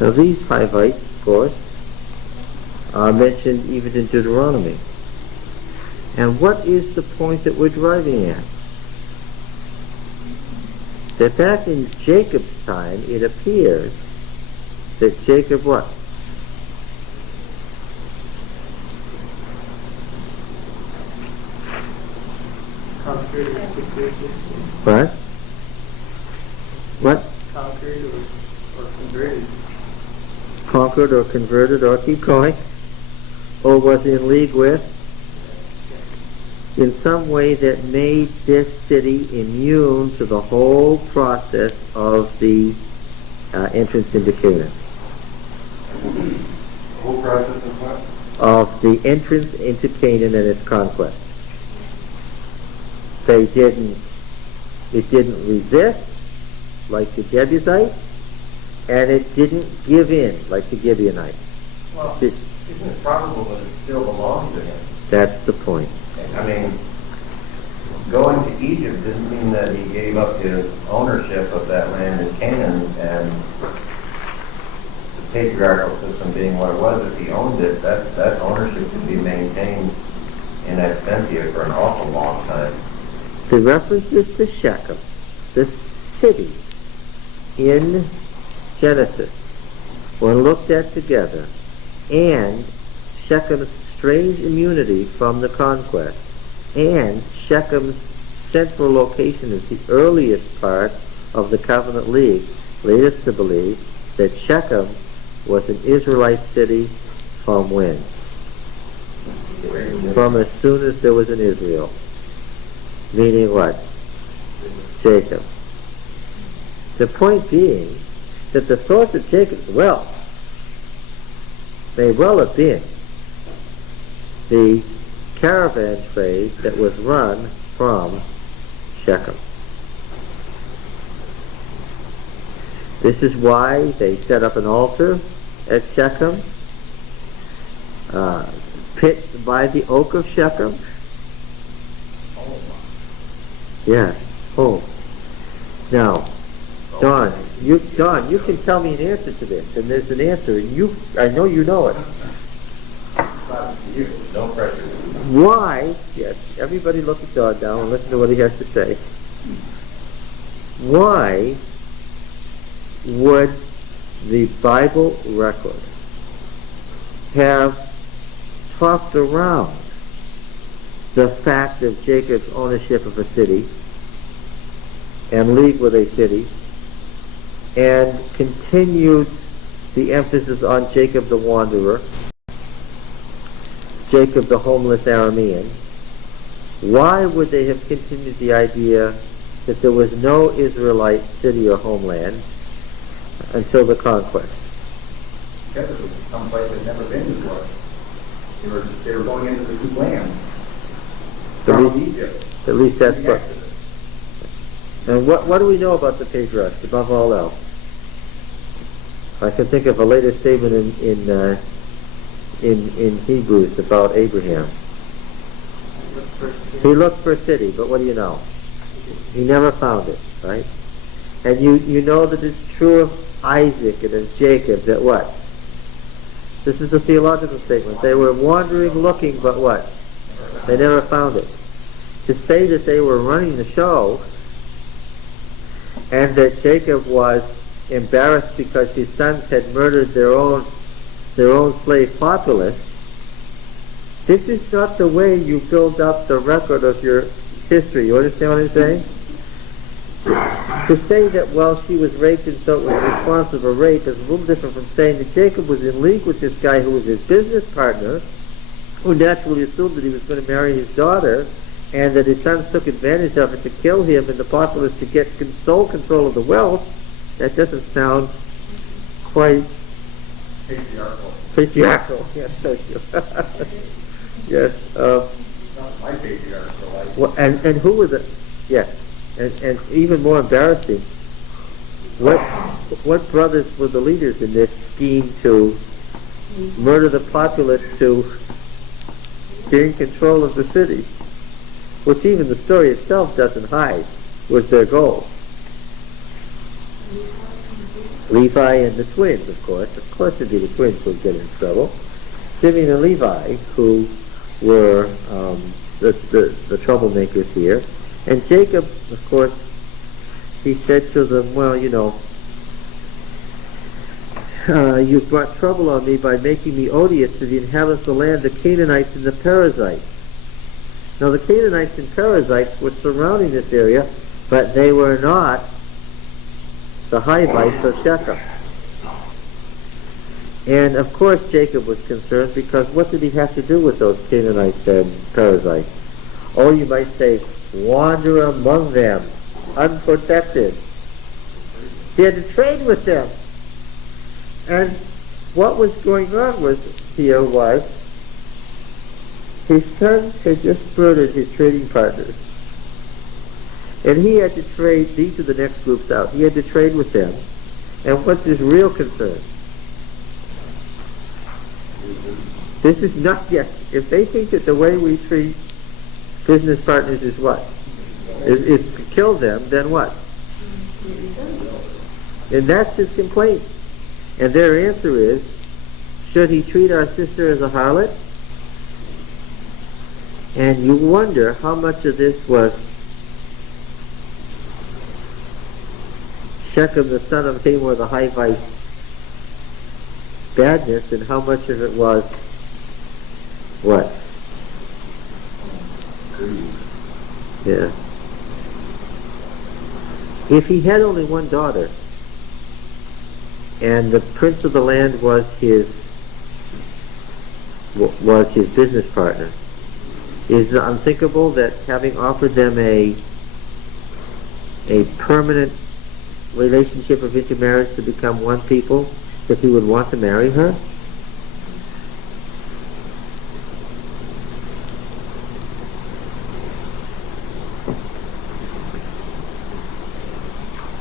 Now these Hivites, of course, are mentioned even in Deuteronomy. And what is the point that we're driving at? That back in Jacob's time, it appears that Jacob what? Conquered or converted. What? What? Conquered or converted. Conquered or converted or keep going? Or was in league with? In some way that made this city immune to the whole process of the entrance into Canaan. The whole process of what? Of the entrance into Canaan and its conquest. It didn't resist like the Jebusites, and it didn't give in like the Gibeonites. Well, isn't it probable that it still belongs to him? That's the point. I mean, going to Egypt didn't mean that he gave up his ownership of that land in Canaan, and the patriarchal system being what it was. If he owned it, that ownership could be maintained in absentia for an awful long time. The references to Shechem, the city in Genesis, when looked at together, and Shechem's strange immunity from the conquest, and Shechem's central location as the earliest part of the Covenant League, lead us to believe that Shechem was an Israelite city from when? From as soon as there was an Israel. Meaning what? Jacob. The point being that the source of Jacob's wealth may well have been the caravan trade that was run from Shechem. This is why they set up an altar at Shechem, pitched by the oak of Shechem. Yes. Oh. Now, Don, you can tell me an answer to this, and there's an answer, and I know you know it. No pressure. Why? Yes. Everybody look at Don now and listen to what he has to say. Why would the Bible record have talked around the fact of Jacob's ownership of a city and league with a city, and continued the emphasis on Jacob the wanderer, Jacob the homeless Aramean. Why would they have continued the idea that there was no Israelite city or homeland until the conquest? Because it was someplace they'd never been before. They were going into the new land from Egypt. At least that's what. And what do we know about the patriarchs above all else? I can think of a later statement in Hebrews about Abraham. He looked for a city, but what do you know? He never found it, right? And you know that it's true of Isaac and of Jacob that what? This is a theological statement. They were wandering, looking, but what? They never found it. To say that they were running the show and that Jacob was embarrassed because his sons had murdered their own slave populace, this is not the way you build up the record of your history. You understand what I'm saying? To say that, well, she was raped and so it was responsible for rape is a little different from saying that Jacob was in league with this guy who was his business partner, who naturally assumed that he was going to marry his daughter, and that his sons took advantage of it to kill him and the populace to get sole control of the wealth. That doesn't sound quite patriarchal. Yes, thank you. Yes. Not my patriarchal. Well, and who was it? Yes. And even more embarrassing, what brothers were the leaders in this scheme to murder the populace to gain control of the city, which even the story itself doesn't hide was their goal. Levi and the twins, of course. Of course it'd be the twins who would get in trouble. Simeon and Levi, who were the troublemakers here. And Jacob, of course, he said to them, well, you know, you've brought trouble on me by making me odious to the inhabitants of the land, the Canaanites and the Perizzites. Now the Canaanites and Perizzites were surrounding this area, but they were not the Hivites of Shechem. And of course Jacob was concerned, because what did he have to do with those Canaanites and Perizzites? Oh, you might say, wander among them, unprotected. He had to trade with them. And what was going on here was his son had just murdered his trading partners. And he had to trade, these are the next groups out, he had to trade with them. And what's his real concern? This is not yet, if they think that the way we treat business partners is what? Is to kill them, then what? And that's his complaint. And their answer is, should he treat our sister as a harlot? And you wonder how much of this was Shechem, the son of Hamor, the Hivite, badness, and how much of it was what? Yeah. If he had only one daughter, and the prince of the land was his business partner, is it unthinkable that having offered them a permanent relationship of intermarriage to become one people, that he would want to marry her?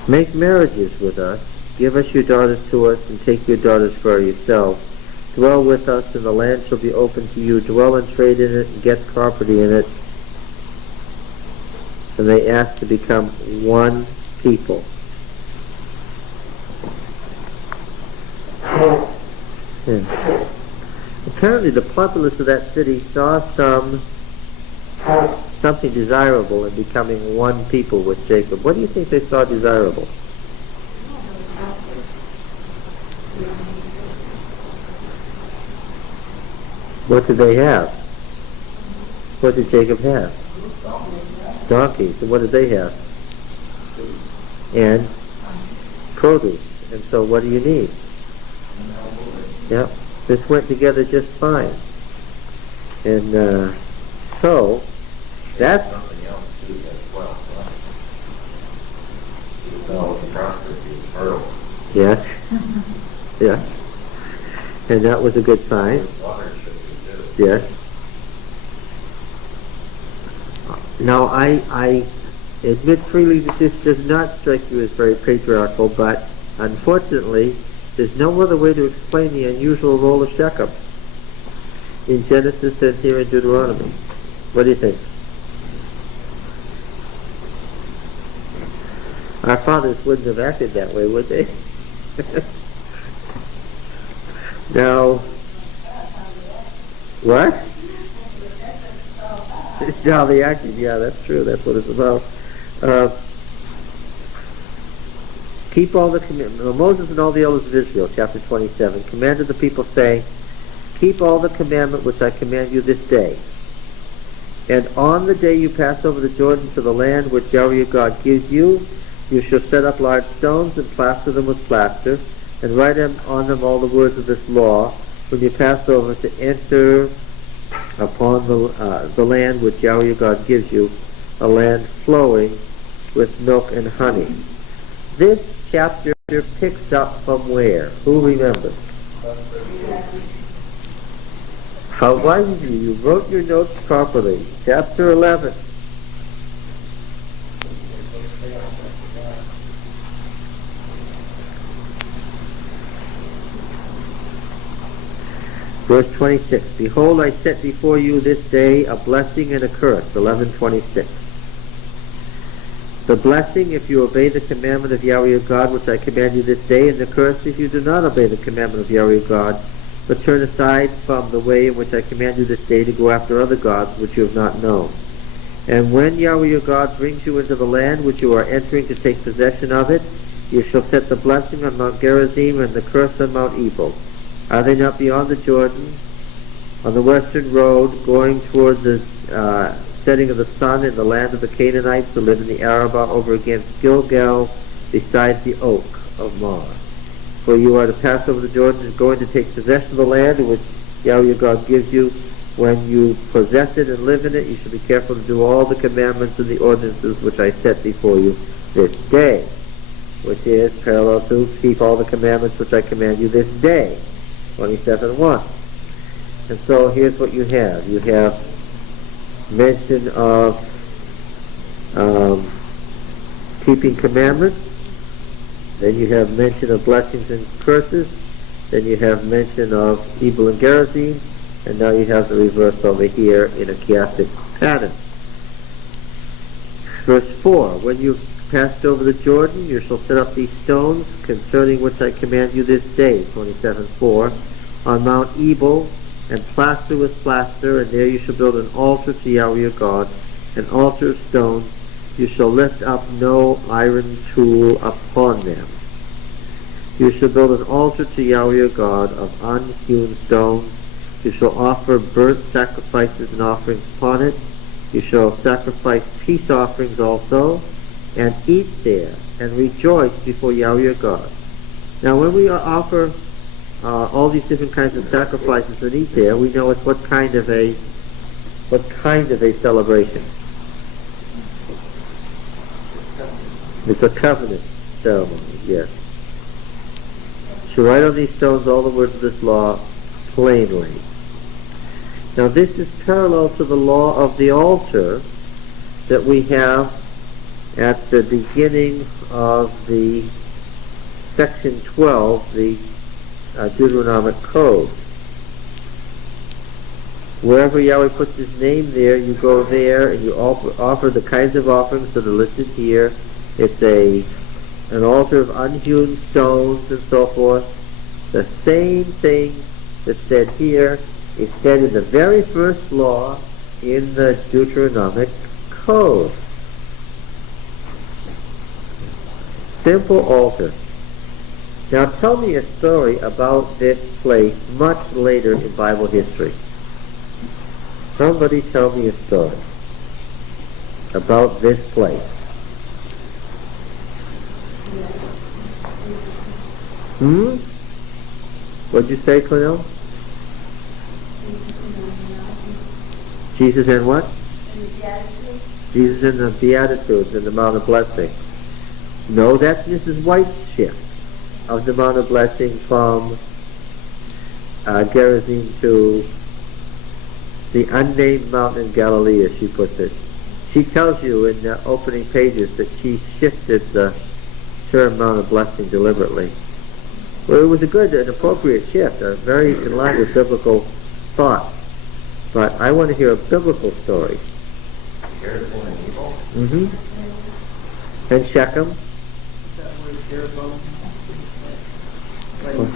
Make marriages with us, give us your daughters to us, and take your daughters for yourselves. Dwell with us, and the land shall be open to you. Dwell and trade in it, and get property in it. And they ask to become one people. Yeah. Apparently the populace of that city saw something desirable in becoming one people with Jacob. What do you think they saw desirable? What did they have? What did Jacob have? Donkeys. And what did they have? And produce. And so what do you need? Yeah. This went together just fine. And so that's something else too as well. He was always prosperous, he was fertile. yes. Yeah. And that was a good sign. Water should be too. Yes. Now, I admit freely that this does not strike you as very patriarchal, but unfortunately, there's no other way to explain the unusual role of Shechem in Genesis and here in Deuteronomy. What do you think? Our fathers wouldn't have acted that way, would they? Now, what? It's how they acted. Yeah, that's true. That's what it's about. Keep all the commandments. Moses and all the elders of Israel, chapter 27, commanded the people, saying, keep all the commandment which I command you this day. And on the day you pass over the Jordan to the land which Yahweh your God gives you, you shall set up large stones and plaster them with plaster, and write on them all the words of this law when you pass over to enter upon the land which Yahweh your God gives you, a land flowing with milk and honey. This chapter picks up from where? Who remembers? How wise of you? You wrote your notes properly. Chapter 11. Verse 26, behold, I set before you this day a blessing and a curse. 11:26. The blessing if you obey the commandment of Yahweh your God, which I command you this day, and the curse if you do not obey the commandment of Yahweh your God, but turn aside from the way in which I command you this day to go after other gods which you have not known. And when Yahweh your God brings you into the land which you are entering to take possession of it, you shall set the blessing on Mount Gerizim and the curse on Mount Ebal. Are they not beyond the Jordan, on the western road, going toward the setting of the sun in the land of the Canaanites who live in the Arabah over against Gilgal, beside the oak of Mar? For you are to pass over the Jordan and going to take possession of the land which Yahweh your God gives you. When you possess it and live in it, you shall be careful to do all the commandments and the ordinances which I set before you this day, which is parallel to keep all the commandments which I command you this day. 27:1. And so here's what you have. You have mention of keeping commandments. Then you have mention of blessings and curses. Then you have mention of Ebal and Gerizim. And now you have the reverse over here in a chiastic pattern. Verse 4. When you've passed over the Jordan, you shall set up these stones, concerning which I command you this day. 27:4. On Mount Ebal, and plaster with plaster, and there you shall build an altar to Yahweh your God, an altar of stone. You shall lift up no iron tool upon them. You shall build an altar to Yahweh your God of unhewn stone. You shall offer burnt sacrifices and offerings upon it. You shall sacrifice peace offerings also, and eat there, and rejoice before Yahweh your God. Now when we offer all these different kinds of sacrifices and eat there, we know it's what kind of a celebration. It's a covenant ceremony, yes. So write on these stones all the words of this law plainly. Now this is parallel to the law of the altar that we have at the beginning of the section 12, the Deuteronomic Code. Wherever Yahweh puts his name there, you go there and you offer the kinds of offerings that are listed here. It's an altar of unhewn stones and so forth. The same thing that's said here is said in the very first law in the Deuteronomic Code. Simple altar. Now tell me a story about this place much later in Bible history. Somebody tell me a story about this place. What'd you say, Cornell? Jesus and what? Jesus in the Beatitudes in the Mount of Blessing. No, that's Mrs. White's shift of the Mount of Blessing from Gerizim to the unnamed mountain in Galilee, as she puts it. She tells you in the opening pages that she shifted the term Mount of Blessing deliberately. Well, it was a good and appropriate shift, very in line with biblical thought. But I want to hear a biblical story. Gerizim and evil? And Shechem. Is that where Jeroboam, when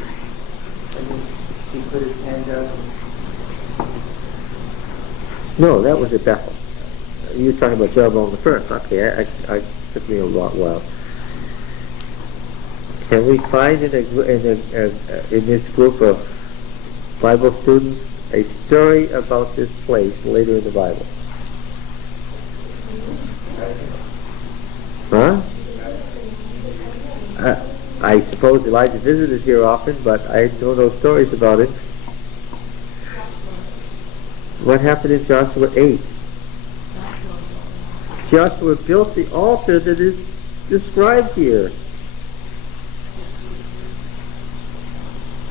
he put his hand up? No, that was at Bethel. You were talking about Jeroboam the first. Okay, I took me a while. Can we find in this group of Bible students a story about this place later in the Bible? Huh? I suppose Elijah visited here often, but I don't know stories about it. What happened in Joshua 8? Joshua built the altar that is described here.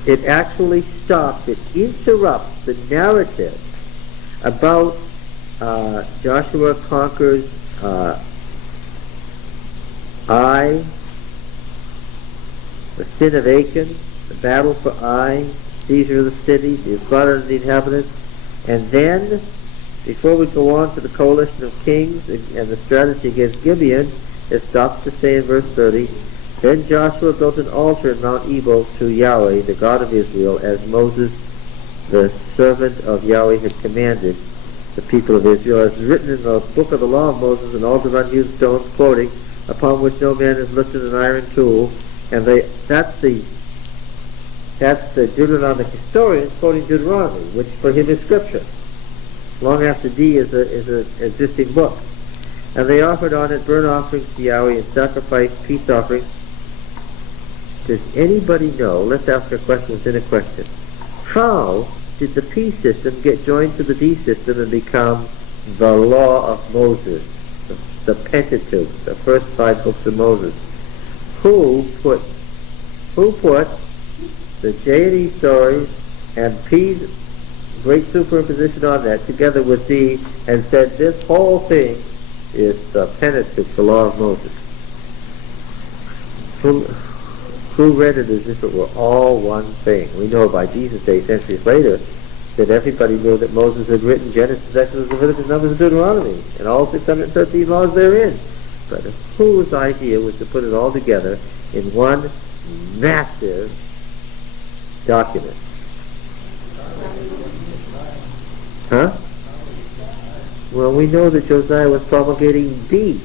It actually stops, it interrupts the narrative about Joshua conquers Ai, the sin of Achan, the battle for Ai, seizure of the city, the slaughter of the inhabitants, and then, before we go on to the coalition of kings and the strategy against Gibeon, it stops to say in verse 30, Then Joshua built an altar in Mount Ebal to Yahweh, the God of Israel, as Moses, the servant of Yahweh, had commanded the people of Israel, as written in the book of the law of Moses, an altar of unused stones, quoting, upon which no man has lifted an iron tool. And that's the Deuteronomic historian quoting Deuteronomy, which for him is scripture, long after D is an existing book. And they offered on it burnt offerings to Yahweh and sacrificed peace offerings. Does anybody know, let's ask a question within a question, how did the P system get joined to the D system and become the law of Moses, the Pentateuch, the first 5 books of Moses? Who put the J and E stories and P's great superimposition on that together with D and said this whole thing is the Pentateuch, the law of Moses? Who read it as if it were all one thing? We know by Jesus' day, centuries later, that everybody knew that Moses had written Genesis, Exodus, Leviticus, Numbers, and Deuteronomy, and all 613 laws therein. But whose idea was to put it all together in one massive document? Huh? Well, we know that Josiah was promulgating B.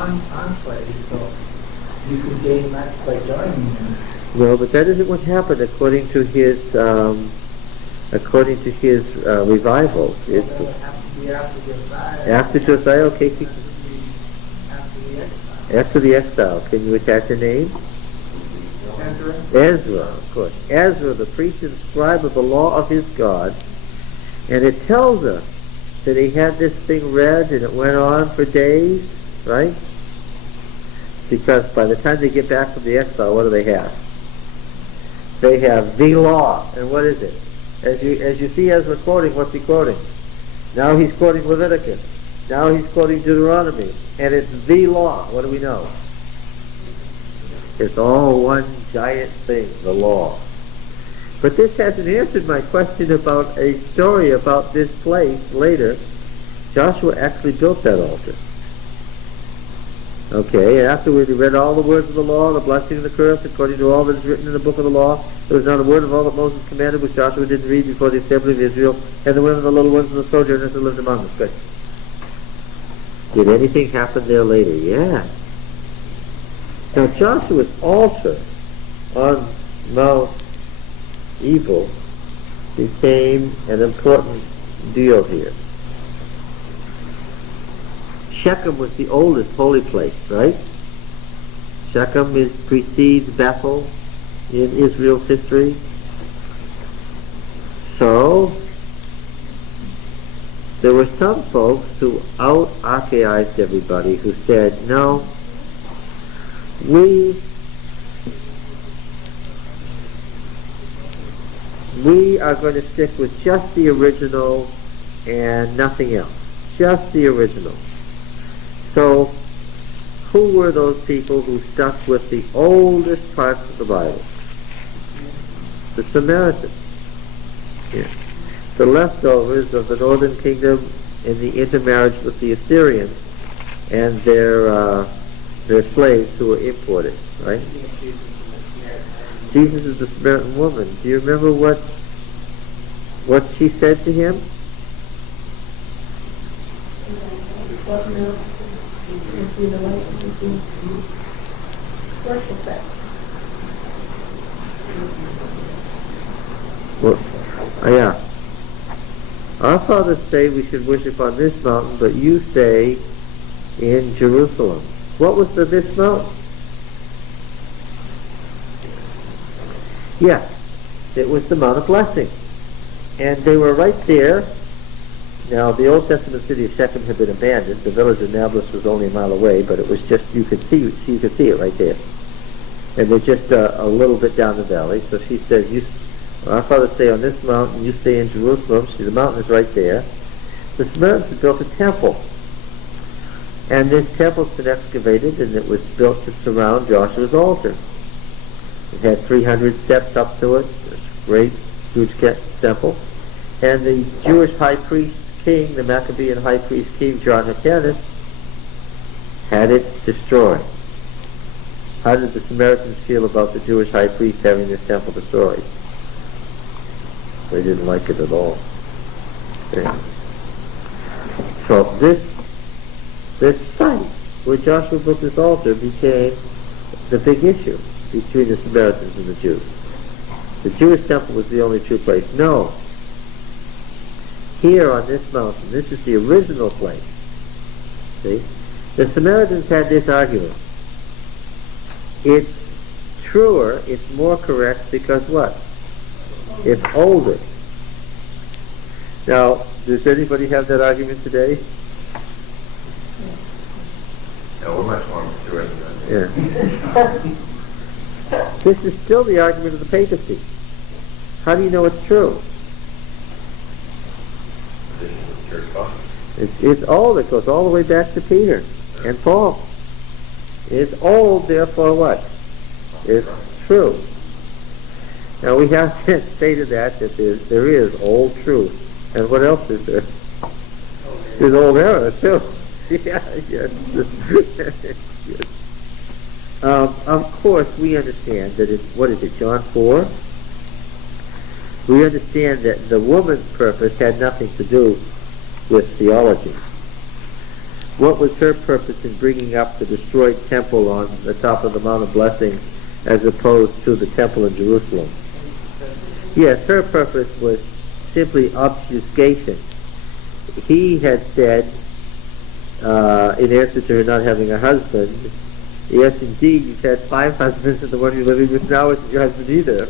Enclave, so you could gain much by joining them. No, but that isn't what happened according to his revival. It would have to be after Josiah. After Josiah, okay. After the exile. After the exile, can you attach a name? Ezra, of course. Ezra, the priest and scribe of the law of his God, and it tells us that he had this thing read and it went on for days, right? Because by the time they get back from the exile, what do they have? They have the law. And what is it? As you see Ezra quoting, what's he quoting? Now he's quoting Leviticus. Now he's quoting Deuteronomy. And it's the law. What do we know? It's all one giant thing, the law. But this hasn't answered my question about a story about this place later. Joshua actually built that altar. Okay, and after we read all the words of the law, the blessing and the curse, according to all that is written in the book of the law, there was not a word of all that Moses commanded which Joshua didn't read before the assembly of Israel, and the women and the little ones and the sojourners that lived among us. Good. Did anything happen there later? Yeah. Now Joshua's altar on Mount evil became an important deal here. Shechem was the oldest holy place, right? Shechem precedes Bethel in Israel's history. So, there were some folks who out-archaized everybody, who said, no, we are going to stick with just the original and nothing else. Just the original. So, who were those people who stuck with the oldest parts of the Bible? The Samaritans. Yeah. The leftovers of the northern kingdom in the intermarriage with the Assyrians and their slaves who were imported, right? Jesus is the Samaritan woman. Do you remember what she said to him? Well, yeah. Our fathers say we should worship on this mountain, but you say in Jerusalem. What was this mountain? Yes, it was the Mount of Blessing. And they were right there. Now, the Old Testament city of Shechem had been abandoned. The village of Nablus was only a mile away, but it was just, you could see it right there. And they're just a little bit down the valley. So she said, our fathers stay on this mountain, you stay in Jerusalem. The mountain is right there. The Samaritans had built a temple. And this temple's been excavated, and it was built to surround Joshua's altar. It had 300 steps up to it. This great, huge temple. And the Jewish high priest king, the Maccabean high priest king, John Hyrcanus, had it destroyed. How did the Samaritans feel about the Jewish high priest having this temple destroyed? They didn't like it at all. Yeah. So this site where Joshua built this altar became the big issue between the Samaritans and the Jews. The Jewish temple was the only true place. No. Here on this mountain, this is the original place. See? The Samaritans had this argument. It's truer, it's more correct because what? It's older. Now, does anybody have that argument today? No, we're much more mature than that. Yeah. This is still the argument of the papacy. How do you know it's true? It's old. It goes all the way back to Peter and Paul. It's old, therefore what? It's true. Now we have stated that there is old truth. And what else is there? There's old error too. Yeah, yes. Yes. Of course, we understand that what is it, John 4? We understand that the woman's purpose had nothing to do with theology. What was her purpose in bringing up the destroyed temple on the top of the Mount of Blessing as opposed to the temple in Jerusalem? Yes, her purpose was simply obfuscation. He had said, in answer to her not having a husband, yes, indeed, you've had 5 husbands, and the one you're living with now isn't your husband either.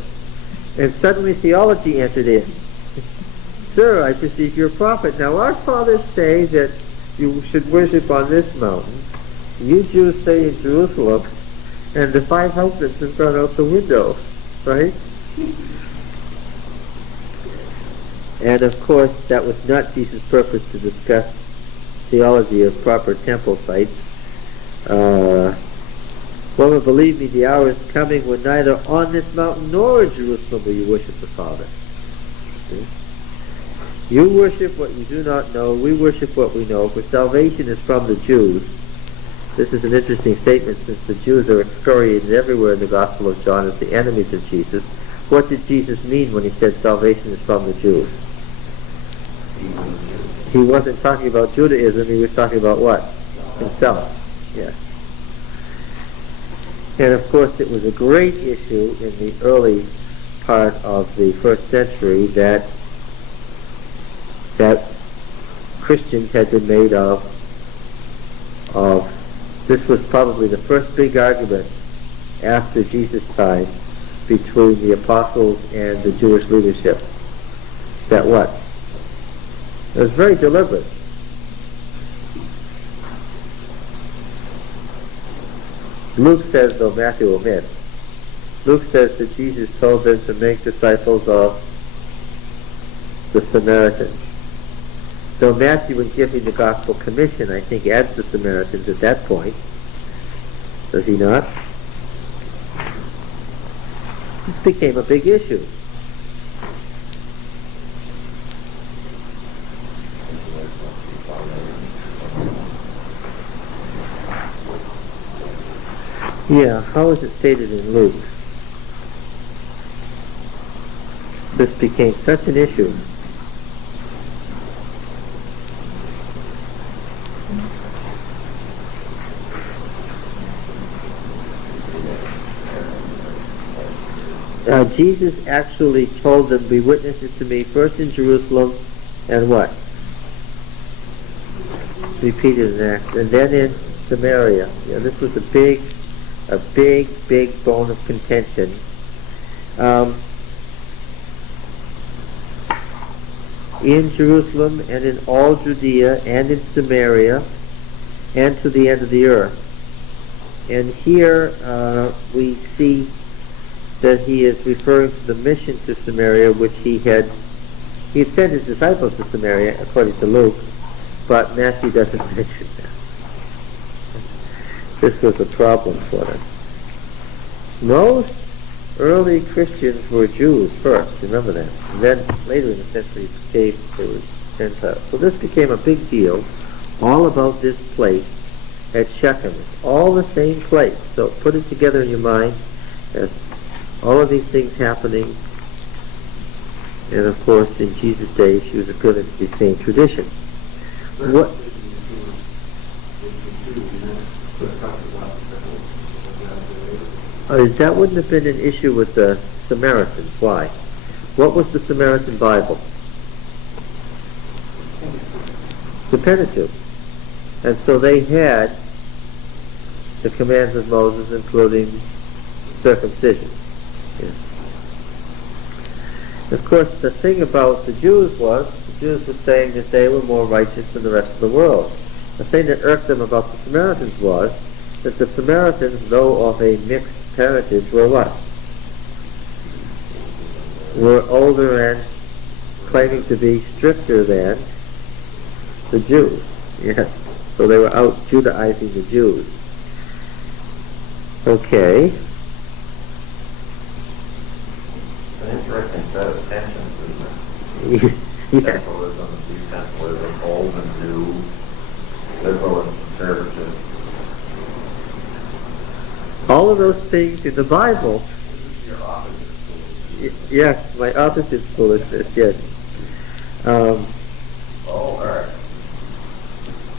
And suddenly theology entered in. Sir, I perceive you're a prophet. Now, our fathers say that you should worship on this mountain. You Jews say in Jerusalem, and the 5 husbands have gone out the window, right? And of course, that was not Jesus' purpose to discuss theology of proper temple sites. Woman, believe me, the hour is coming when neither on this mountain nor in Jerusalem will you worship the Father. See? You worship what you do not know, we worship what we know, for salvation is from the Jews. This is an interesting statement, since the Jews are excoriated everywhere in the Gospel of John as the enemies of Jesus. What did Jesus mean when he said salvation is from the Jews? He wasn't talking about Judaism, he was talking about what? Himself. Yes. And of course it was a great issue in the early part of the first century that Christians had been made of. This was probably the first big argument after Jesus' time between the apostles and the Jewish leadership. That what? It was very deliberate. Luke says, though Matthew omits, Luke says that Jesus told them to make disciples of the Samaritans. So Matthew, in giving the gospel commission, I think adds the Samaritans at that point. Does he not? This became a big issue. Yeah, how is it stated in Luke? This became such an issue. Jesus actually told them, be witnesses to me first in Jerusalem and what? Repeated in Acts. And then in Samaria. Yeah, this was a big bone of contention. In Jerusalem and in all Judea and in Samaria and to the end of the earth. And here we see that he is referring to the mission to Samaria, which he had sent his disciples to Samaria, according to Luke, but Matthew doesn't mention that. This was a problem for them. Most early Christians were Jews first, remember that. And then later in the century they were Gentiles. So this became a big deal, all about this place at Shechem. It's all the same place. So put it together in your mind as all of these things happening. And of course, in Jesus' day, she was appealing to the same tradition. What? That wouldn't have been an issue with the Samaritans. Why? What was the Samaritan Bible? The Pentateuch. And so they had the commands of Moses, including circumcision. Yeah. Of course, the thing about the Jews was, the Jews were saying that they were more righteous than the rest of the world. The thing that irked them about the Samaritans was that the Samaritans, though of a mixed parentage, were what? Were older and claiming to be stricter than the Jews. Yes. So they were out Judaizing the Jews. Okay. An interesting set of tensions, isn't it? Yeah. Temporalism, detemporalism, old and new, liberal and conservative. All of those things in the Bible. This is your opposite. Yes, my opposite foolishness, yes. Oh, all right.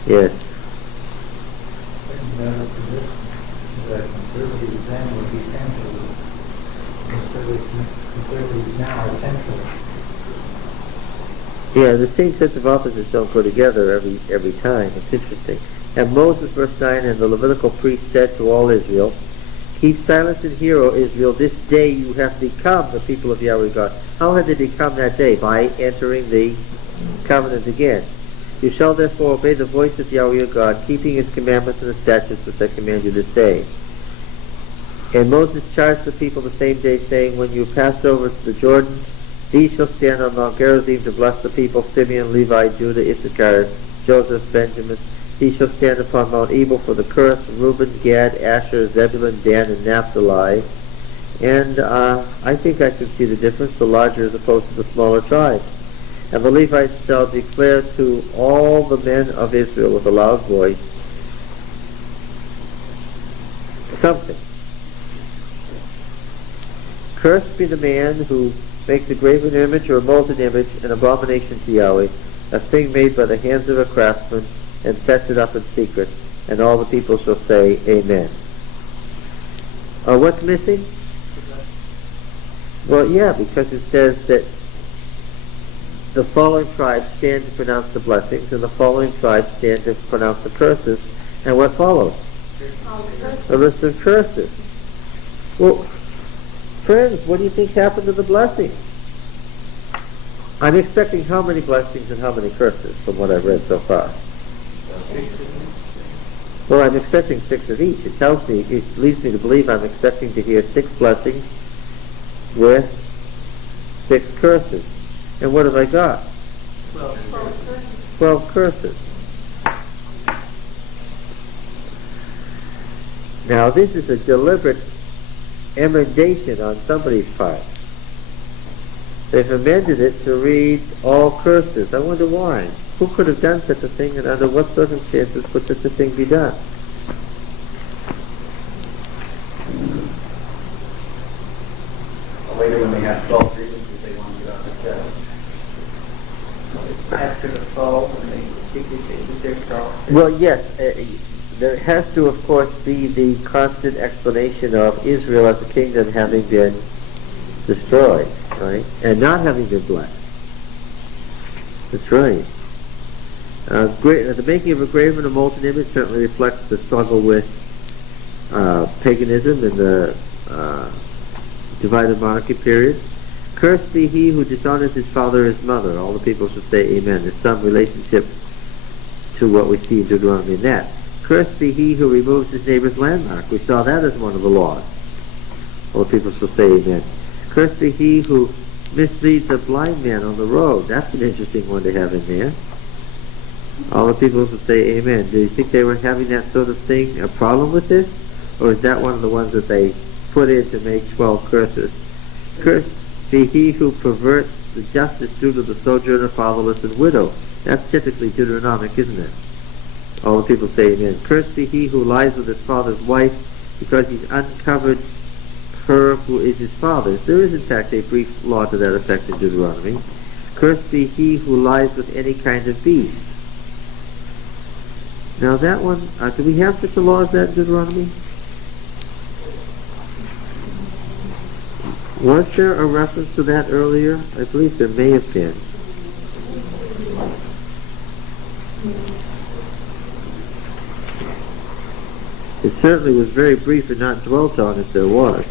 Yes. That conservatives then would be temporary. Conservatives now are temporary. Yeah, the same sets of opposites don't go together every time. It's interesting. And Moses, verse 9, and the Levitical priest said to all Israel, keep silence and hear, O Israel, this day you have become the people of Yahweh God. How had they become that day? By entering the covenant again. You shall therefore obey the voice of Yahweh your God, keeping his commandments and his statutes which I command you this day. And Moses charged the people the same day, saying, when you pass over to the Jordan, these shall stand on Mount Gerizim to bless the people, Simeon, Levi, Judah, Issachar, Joseph, Benjamin. These shall stand upon Mount Ebal for the curse, Reuben, Gad, Asher, Zebulun, Dan, and Naphtali. And I think I can see the difference, the larger as opposed to the smaller tribes. And the Levites shall declare to all the men of Israel with a loud voice something. Cursed be the man who makes a graven image or a molten image, an abomination to Yahweh, a thing made by the hands of a craftsman, and sets it up in secret. And all the people shall say, Amen. What's missing? Well, yeah, because it says that the following tribes stand to pronounce the blessings, and the following tribes stand to pronounce the curses. And what follows? A list of curses. Well, friends, what do you think happened to the blessings? I'm expecting how many blessings and how many curses from what I've read so far? Well, I'm expecting 6 of each. It tells me, it leads me to believe I'm expecting to hear 6 blessings with 6 curses. And what have I got? 12 curses. Now, this is a deliberate emendation on somebody's part. They've amended it to read all curses. I wonder why. Who could have done such a thing, and under what circumstances would such a thing be done? Later when they have 12 grievances, they want to get off their chest. After the fall, when they think they're strong. Well, yes, there has to, of course, be the constant explanation of Israel as a kingdom having been destroyed, right? And not having been blessed. That's right. The making of a graven or molten image certainly reflects the struggle with paganism in the divided monarchy period. Cursed be he who dishonors his father or his mother. All the people should say amen. There's some relationship to what we see in Deuteronomy in that. Cursed be he who removes his neighbor's landmark. We saw that as one of the laws. All the people shall say amen. Cursed be he who misleads a blind man on the road. That's an interesting one to have in there. All the people should say amen. Do you think they were having that sort of thing, a problem with this? Or is that one of the ones that they put in to make 12 curses? Cursed be he who perverts the justice due to the sojourner, fatherless, and widow. That's typically Deuteronomic, isn't it? All the people say amen. Cursed be he who lies with his father's wife because he's uncovered her who is his father's. There is in fact a brief law to that effect in Deuteronomy. Cursed be he who lies with any kind of beast. Now that one, do we have such a law as that in Deuteronomy? Was there a reference to that earlier? I believe there may have been. It certainly was very brief and not dwelt on if there was.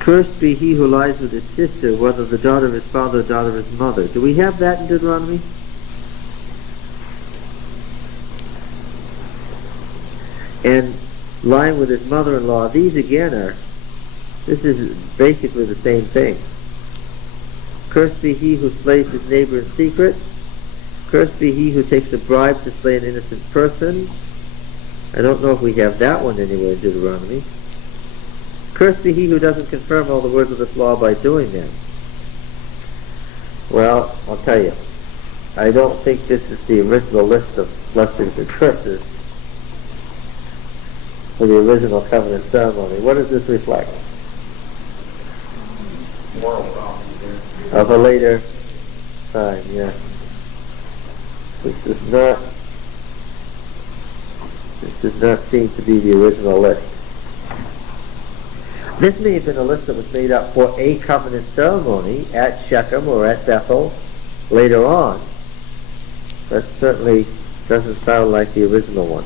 Cursed be he who lies with his sister, whether the daughter of his father or daughter of his mother. Do we have that in Deuteronomy? And lying with his mother-in-law, these again this is basically the same thing. Cursed be he who slays his neighbor in secret. Cursed be he who takes a bribe to slay an innocent person. I don't know if we have that one anywhere in Deuteronomy. Cursed be he who doesn't confirm all the words of this law by doing them. Well, I'll tell you, I don't think this is the original list of blessings and curses for the original covenant ceremony. What does this reflect? Moral problems there. Of a later time, yeah. This does not seem to be the original list. This may have been a list that was made up for a covenant ceremony at Shechem or at Bethel later on. That certainly doesn't sound like the original one.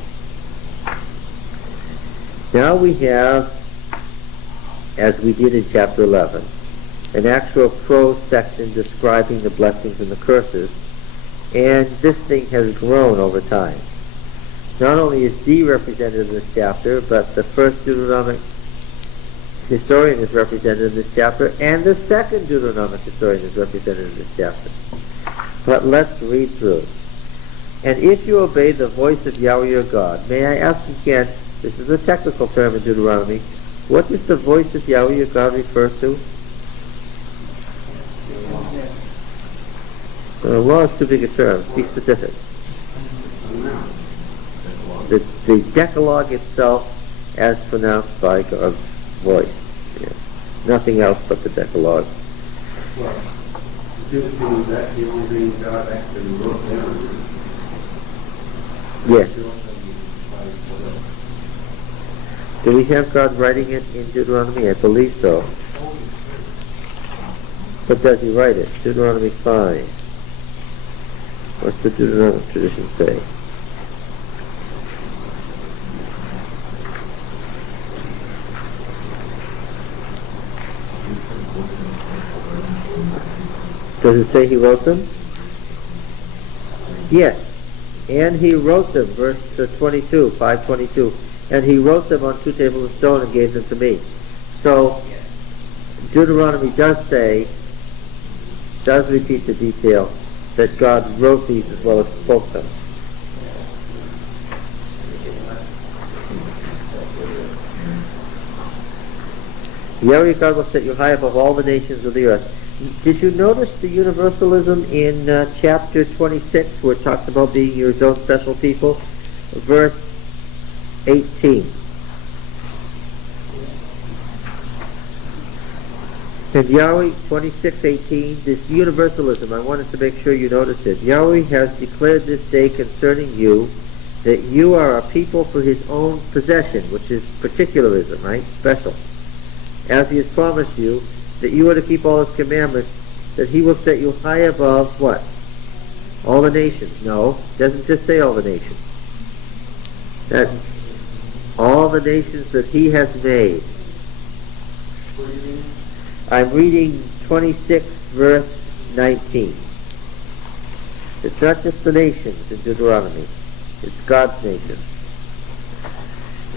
Now we have, as we did in chapter 11, an actual prose section describing the blessings and the curses, and this thing has grown over time. Not only is D represented in this chapter, but the first Deuteronomic historian is represented in this chapter, and the second Deuteronomic historian is represented in this chapter. But let's read through. And if you obey the voice of Yahweh your God, may I ask again, this is a technical term in Deuteronomy, what does the voice of Yahweh your God refer to? The law is too big a term. Be specific. The Decalogue itself as pronounced by God's voice. Yeah. Nothing else but the Decalogue. Well, is that the only thing God actually wrote down? Yes. Do we have God writing it in Deuteronomy? I believe so. But does he write it? Deuteronomy 5. What's the Deuteronomy tradition say? Does it say he wrote them? Yes. And he wrote them, verse 22, 522. And he wrote them on 2 tables of stone and gave them to me. So, Deuteronomy does repeat the detail that God wrote these as well as spoke them. Yahweh God will set you high above all the nations of the earth. Did you notice the universalism in chapter 26 where it talks about being your own special people? Verse 18. And Yahweh 26:18, this universalism, I wanted to make sure you noticed it. Yahweh has declared this day concerning you that you are a people for his own possession, which is particularism, right? Special. As he has promised you, that you are to keep all his commandments, that he will set you high above what? All the nations. No, it doesn't just say all the nations. That all the nations that he has made. I'm reading 26 verse 19. It's not just the nations in Deuteronomy. It's God's nation.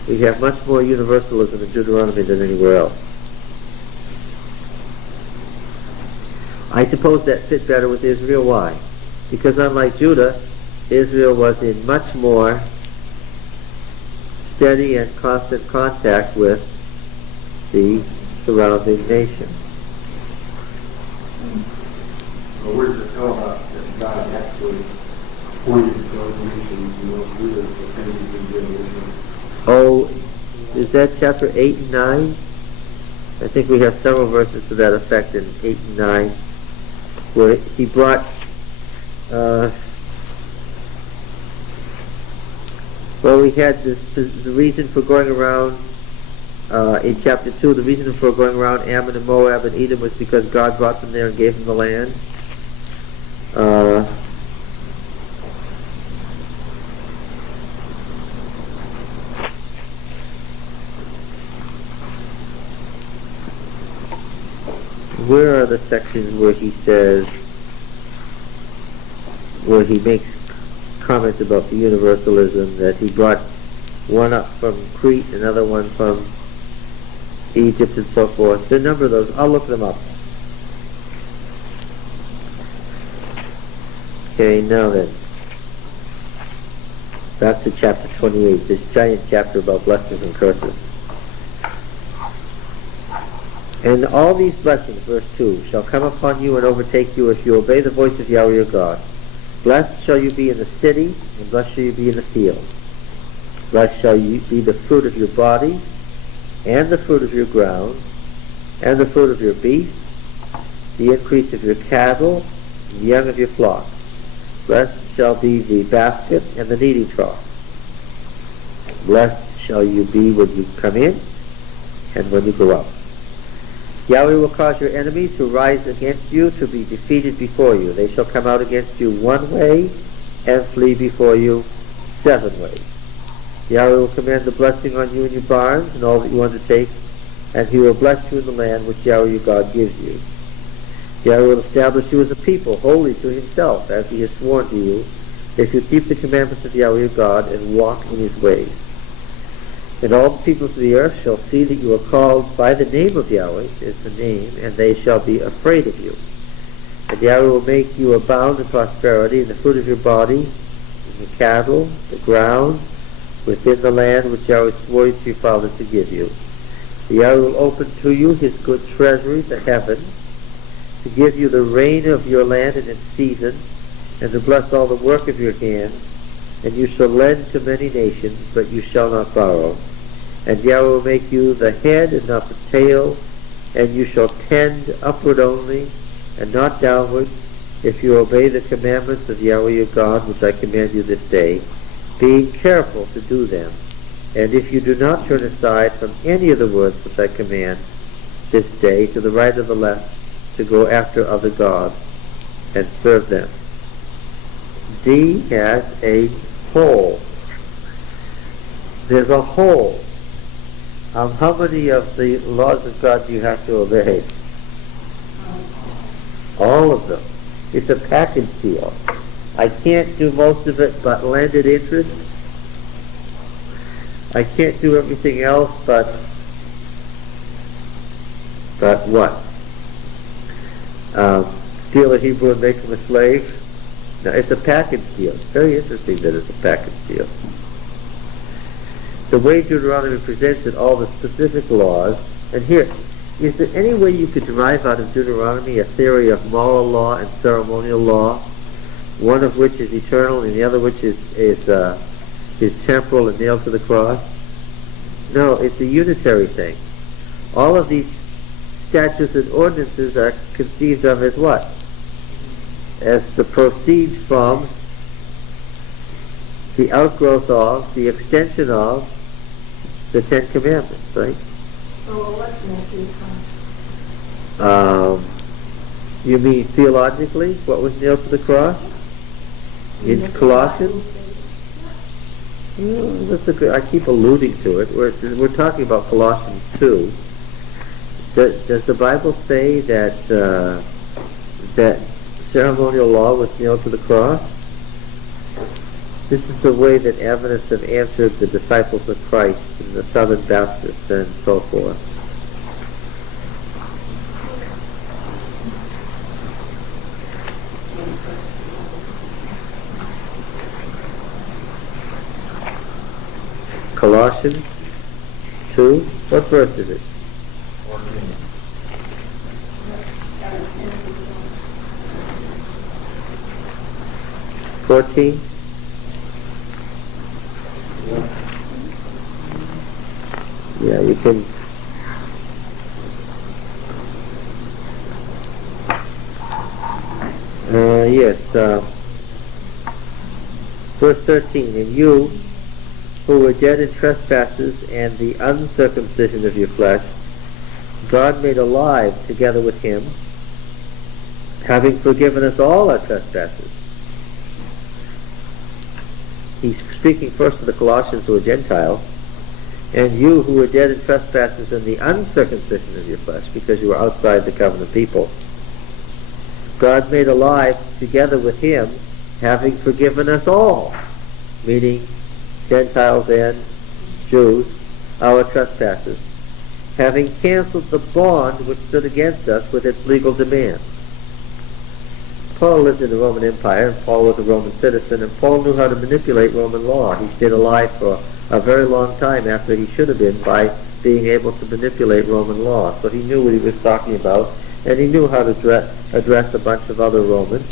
We have much more universalism in Deuteronomy than anywhere else. I suppose that fit better with Israel. Why? Because unlike Judah, Israel was in much more steady and constant contact with the surrounding nations. Well, we're just talking about that God actually pointed to those nations and those rulers for things he did with them. Oh, is that chapter 8 and 9? I think we have several verses to that effect in 8 and 9. Where he brought, we had the reason for going around, in chapter 2, the reason for going around Ammon and Moab and Edom was because God brought them there and gave them the land. Where are the sections where he says, where he makes comments about the universalism, that he brought one up from Crete, another one from Egypt and so forth? There are a number of those. I'll look them up. Okay, now then. Back to chapter 28, this giant chapter about blessings and curses. And all these blessings, verse 2, shall come upon you and overtake you if you obey the voice of Yahweh your God. Blessed shall you be in the city, and blessed shall you be in the field. Blessed shall you be the fruit of your body, and the fruit of your ground, and the fruit of your beasts, the increase of your cattle, and the young of your flock. Blessed shall be the basket and the kneading trough. Blessed shall you be when you come in, and when you go out. Yahweh will cause your enemies who rise against you to be defeated before you. They shall come out against you one way and flee before you 7 ways. Yahweh will command the blessing on you and your barns and all that you undertake, and he will bless you in the land which Yahweh your God gives you. Yahweh will establish you as a people holy to himself, as he has sworn to you, if you keep the commandments of Yahweh your God and walk in his ways. And all the peoples of the earth shall see that you are called by the name of Yahweh, is the name, and they shall be afraid of you. And Yahweh will make you abound in prosperity in the fruit of your body, in the cattle, the ground, within the land which Yahweh swore to your fathers to give you. Yahweh will open to you his good treasury, the heavens, to give you the rain of your land in its season, and to bless all the work of your hands. And you shall lend to many nations, but you shall not borrow. And Yahweh will make you the head and not the tail, and you shall tend upward only, and not downward, if you obey the commandments of Yahweh your God, which I command you this day, being careful to do them. And if you do not turn aside from any of the words which I command this day to the right or the left to go after other gods and serve them. D has a whole. There's a whole. How many of the laws of God do you have to obey? All of them. It's a package deal. I can't do most of it but landed interest. I can't do everything else but what? Steal a Hebrew and make him a slave? No, it's a package deal. It's very interesting that it's a package deal. The way Deuteronomy presents it, all the specific laws, and here, is there any way you could derive out of Deuteronomy a theory of moral law and ceremonial law, one of which is eternal and the other which is temporal and nailed to the cross? No, it's a unitary thing. All of these statutes and ordinances are conceived of as what? As the proceed from, the outgrowth of, the extension of the Ten Commandments, right? So what's nailed to the cross? You mean theologically, what was nailed to the cross? In Colossians? I keep alluding to it. We're talking about Colossians 2. Does the Bible say that that ceremonial law was nailed to the cross? This is the way that Adventists have answered the disciples of Christ and the Southern Baptists and so forth. Colossians 2, what verse is it? 14? Yeah, you can. Yes. Verse 13. And you, who were dead in trespasses and the uncircumcision of your flesh, God made alive together with him, having forgiven us all our trespasses. He's speaking first to the Colossians who are Gentiles. And you who were dead in trespasses and the uncircumcision of your flesh, because you were outside the covenant people, God made alive together with him, having forgiven us all, meaning Gentiles and Jews, our trespasses, having canceled the bond which stood against us with its legal demands. Paul lived in the Roman Empire, and Paul was a Roman citizen, and Paul knew how to manipulate Roman law. He stayed alive for a very long time after he should have been by being able to manipulate Roman law. So he knew what he was talking about, and he knew how to address a bunch of other Romans.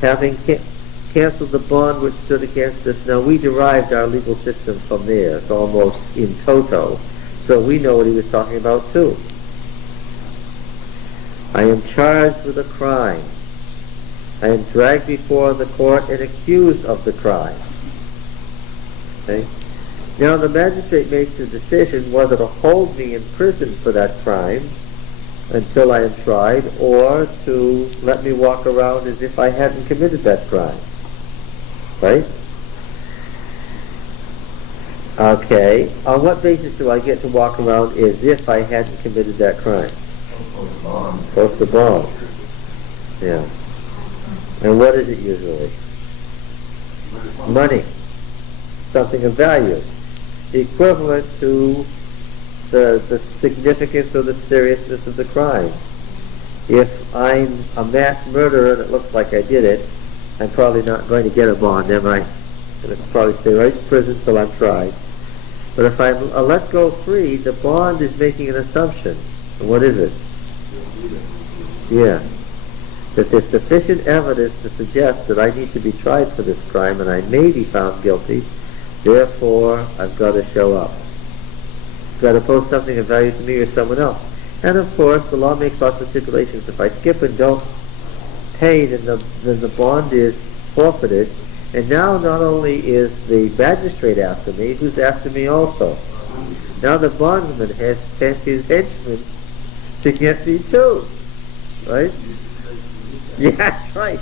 Having canceled the bond which stood against us, now we derived our legal system from there. It's almost in toto. So we know what he was talking about too. I am charged with a crime. I am dragged before the court and accused of the crime. Okay? Now the magistrate makes the decision whether to hold me in prison for that crime until I am tried, or to let me walk around as if I hadn't committed that crime. Right? Okay. On what basis do I get to walk around as if I hadn't committed that crime? Post the bond. Yeah. And what is it usually? Money. Something of value. Equivalent to the significance or the seriousness of the crime. If I'm a mass murderer and it looks like I did it, I'm probably not going to get a bond, am I? I'm going to probably stay right in prison till I'm tried. But if I'm let go free, the bond is making an assumption. And what is it? Yeah. That there's sufficient evidence to suggest that I need to be tried for this crime and I may be found guilty. Therefore, I've got to show up. I've got to post something of value to me or someone else. And of course, the law makes lots of stipulations. If I skip and don't pay, then the bond is forfeited. And now not only is the magistrate after me, who's after me also? Now the bondsman has sent his henchmen to get me too. Right? Yeah, that's right.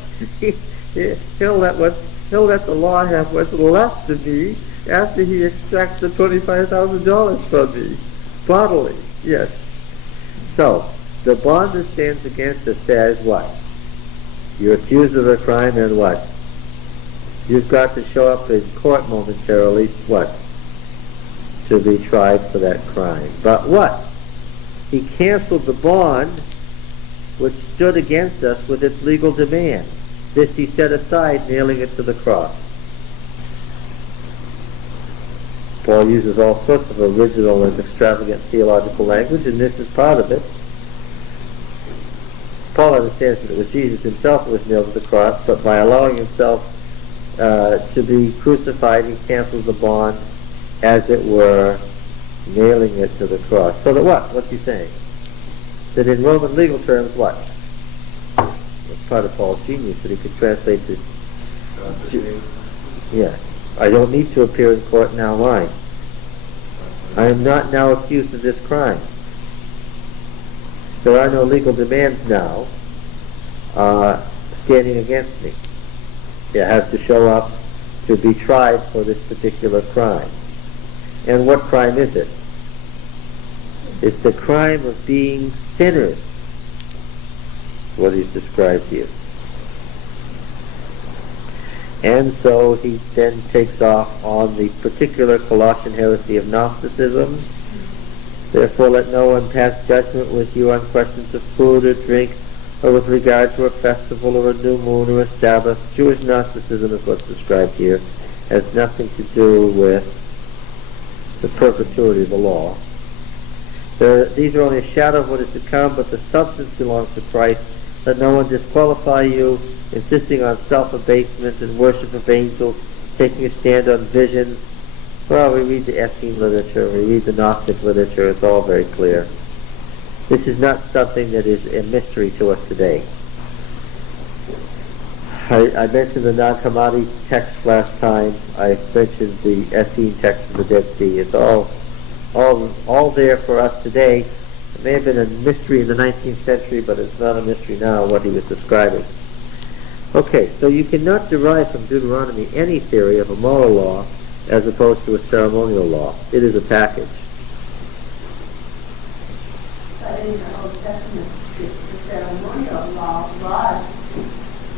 He'll let the law have what's left of me after he extracts the $25,000 from me. Bodily, yes. So, the bond that stands against us says what? You're accused of a crime and what? You've got to show up in court momentarily, what? To be tried for that crime. But what? He canceled the bond which stood against us with its legal demand. This he set aside, nailing it to the cross. Paul uses all sorts of original and extravagant theological language, and this is part of it. Paul understands that it was Jesus himself who was nailed to the cross, but by allowing himself to be crucified, he cancels the bond, as it were, nailing it to the cross. So that what? What's he saying? That in Roman legal terms, what? It's part of Paul's genius that he could translate this. Yeah. I don't need to appear in court now. Why? I am not now accused of this crime. There are no legal demands now standing against me. You have to show up to be tried for this particular crime. And what crime is it? It's the crime of being sinners, what he's described here. And so he then takes off on the particular Colossian heresy of Gnosticism. Therefore let no one pass judgment with you on questions of food or drink, or with regard to a festival or a new moon or a Sabbath. Jewish Gnosticism is what's described here. Has nothing to do with the perpetuity of the law. These are only a shadow of what is to come, but the substance belongs to Christ. Let no one disqualify you, insisting on self-abasement and worship of angels, taking a stand on visions. Well, we read the Essene literature, we read the Gnostic literature, it's all very clear. This is not something that is a mystery to us today. I mentioned the Nag Hammadi text last time. I mentioned the Essene text of the Dead Sea. It's all there for us today. It may have been a mystery in the 19th century, but it's not a mystery now, what he was describing. Okay, so you cannot derive from Deuteronomy any theory of a moral law as opposed to a ceremonial law. It is a package. But in the Old Testament, the ceremonial law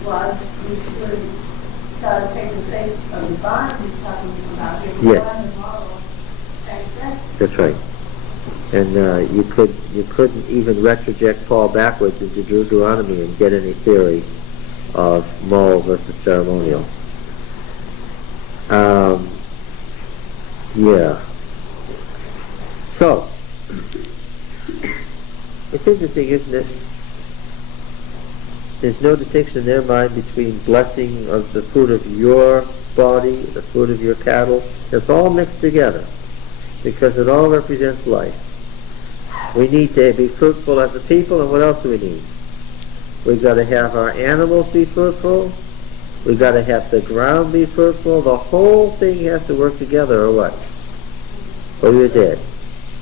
was we should take the faith of the bond he's talking about. Yes. The moral transgression. That's right. And you couldn't even retroject Paul backwards into Deuteronomy and get any theory of moral versus ceremonial. Yeah. So, it's interesting, isn't it? There's no distinction in their mind between blessing of the fruit of your body, the fruit of your cattle. It's all mixed together because it all represents life. We need to be fruitful as a people, and what else do we need? We've got to have our animals be fruitful. We've got to have the ground be fruitful. The whole thing has to work together, or what? Or you're dead.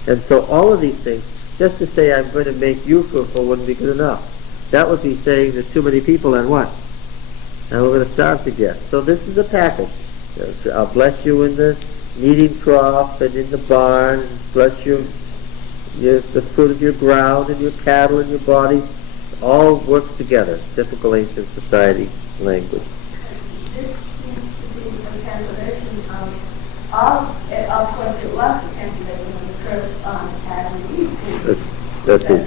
And so all of these things, just to say I'm going to make you fruitful wouldn't be good enough. That would be saying there's too many people and what? And we're going to starve to death. So this is a package. I'll bless you in the kneading trough and in the barn. Bless you, the fruit of your ground and your cattle and your body. All works together. Typical ancient society language. This seems to be a cancellation of course it was a cancellation of the curse on Adam and Eve. That's it.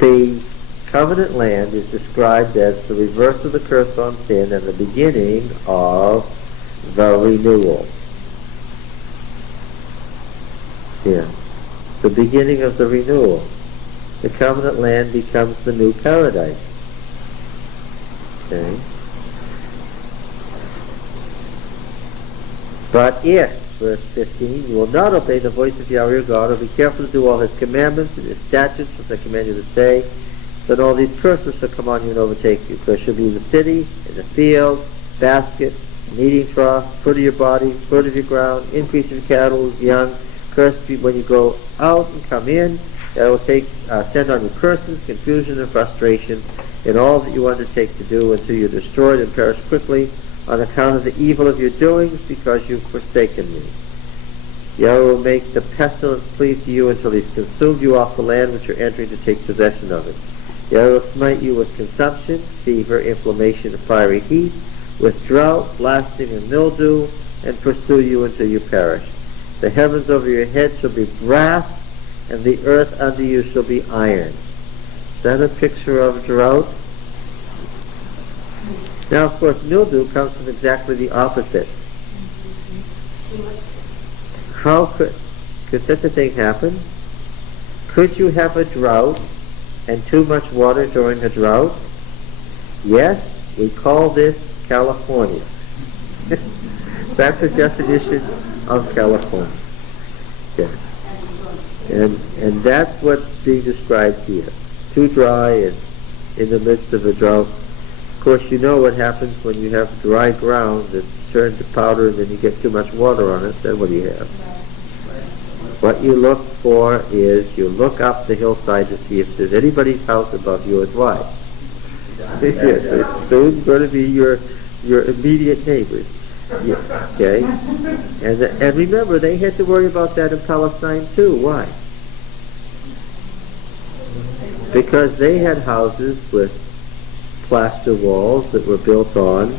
The covenant land is described as the reverse of the curse on sin and the beginning of the renewal. Yeah. The beginning of the renewal. The covenant land becomes the new paradise. Okay. But if, verse 15, you will not obey the voice of Yahweh your God, or be careful to do all his commandments and his statutes, which I command you to say, then all these curses shall come on you and overtake you. Cursed shall be in the city, in the field, basket, an eating trough, fruit of your body, fruit of your ground, increase of your cattle, young. Cursed be when you go out and come in. That will send on you curses, confusion, and frustration in all that you undertake to do until you're destroyed and perish quickly on account of the evil of your doings, because you've forsaken me. Yahweh will make the pestilence cleave to you until he's consumed you off the land which you're entering to take possession of it. Yahweh will smite you with consumption, fever, inflammation, and fiery heat, with drought, blasting, and mildew, and pursue you until you perish. The heavens over your head shall be brass, and the earth under you shall be iron. Is that a picture of drought? Now, of course, mildew comes from exactly the opposite. How could such a thing happen? Could you have a drought and too much water during a drought? Yes, we call this California. That's the definition of California. Okay. And that's what's being described here. Too dry and in the midst of a drought. Of course, you know what happens when you have dry ground that's turned to powder and then you get too much water on it. Then what do you have? What you look for is you look up the hillside to see if there's anybody's house above yours. Why? Yes, it's soon going to be your immediate neighbors. Yeah, okay? And remember, they had to worry about that in Palestine too. Why? Because they had houses with plaster walls that were built on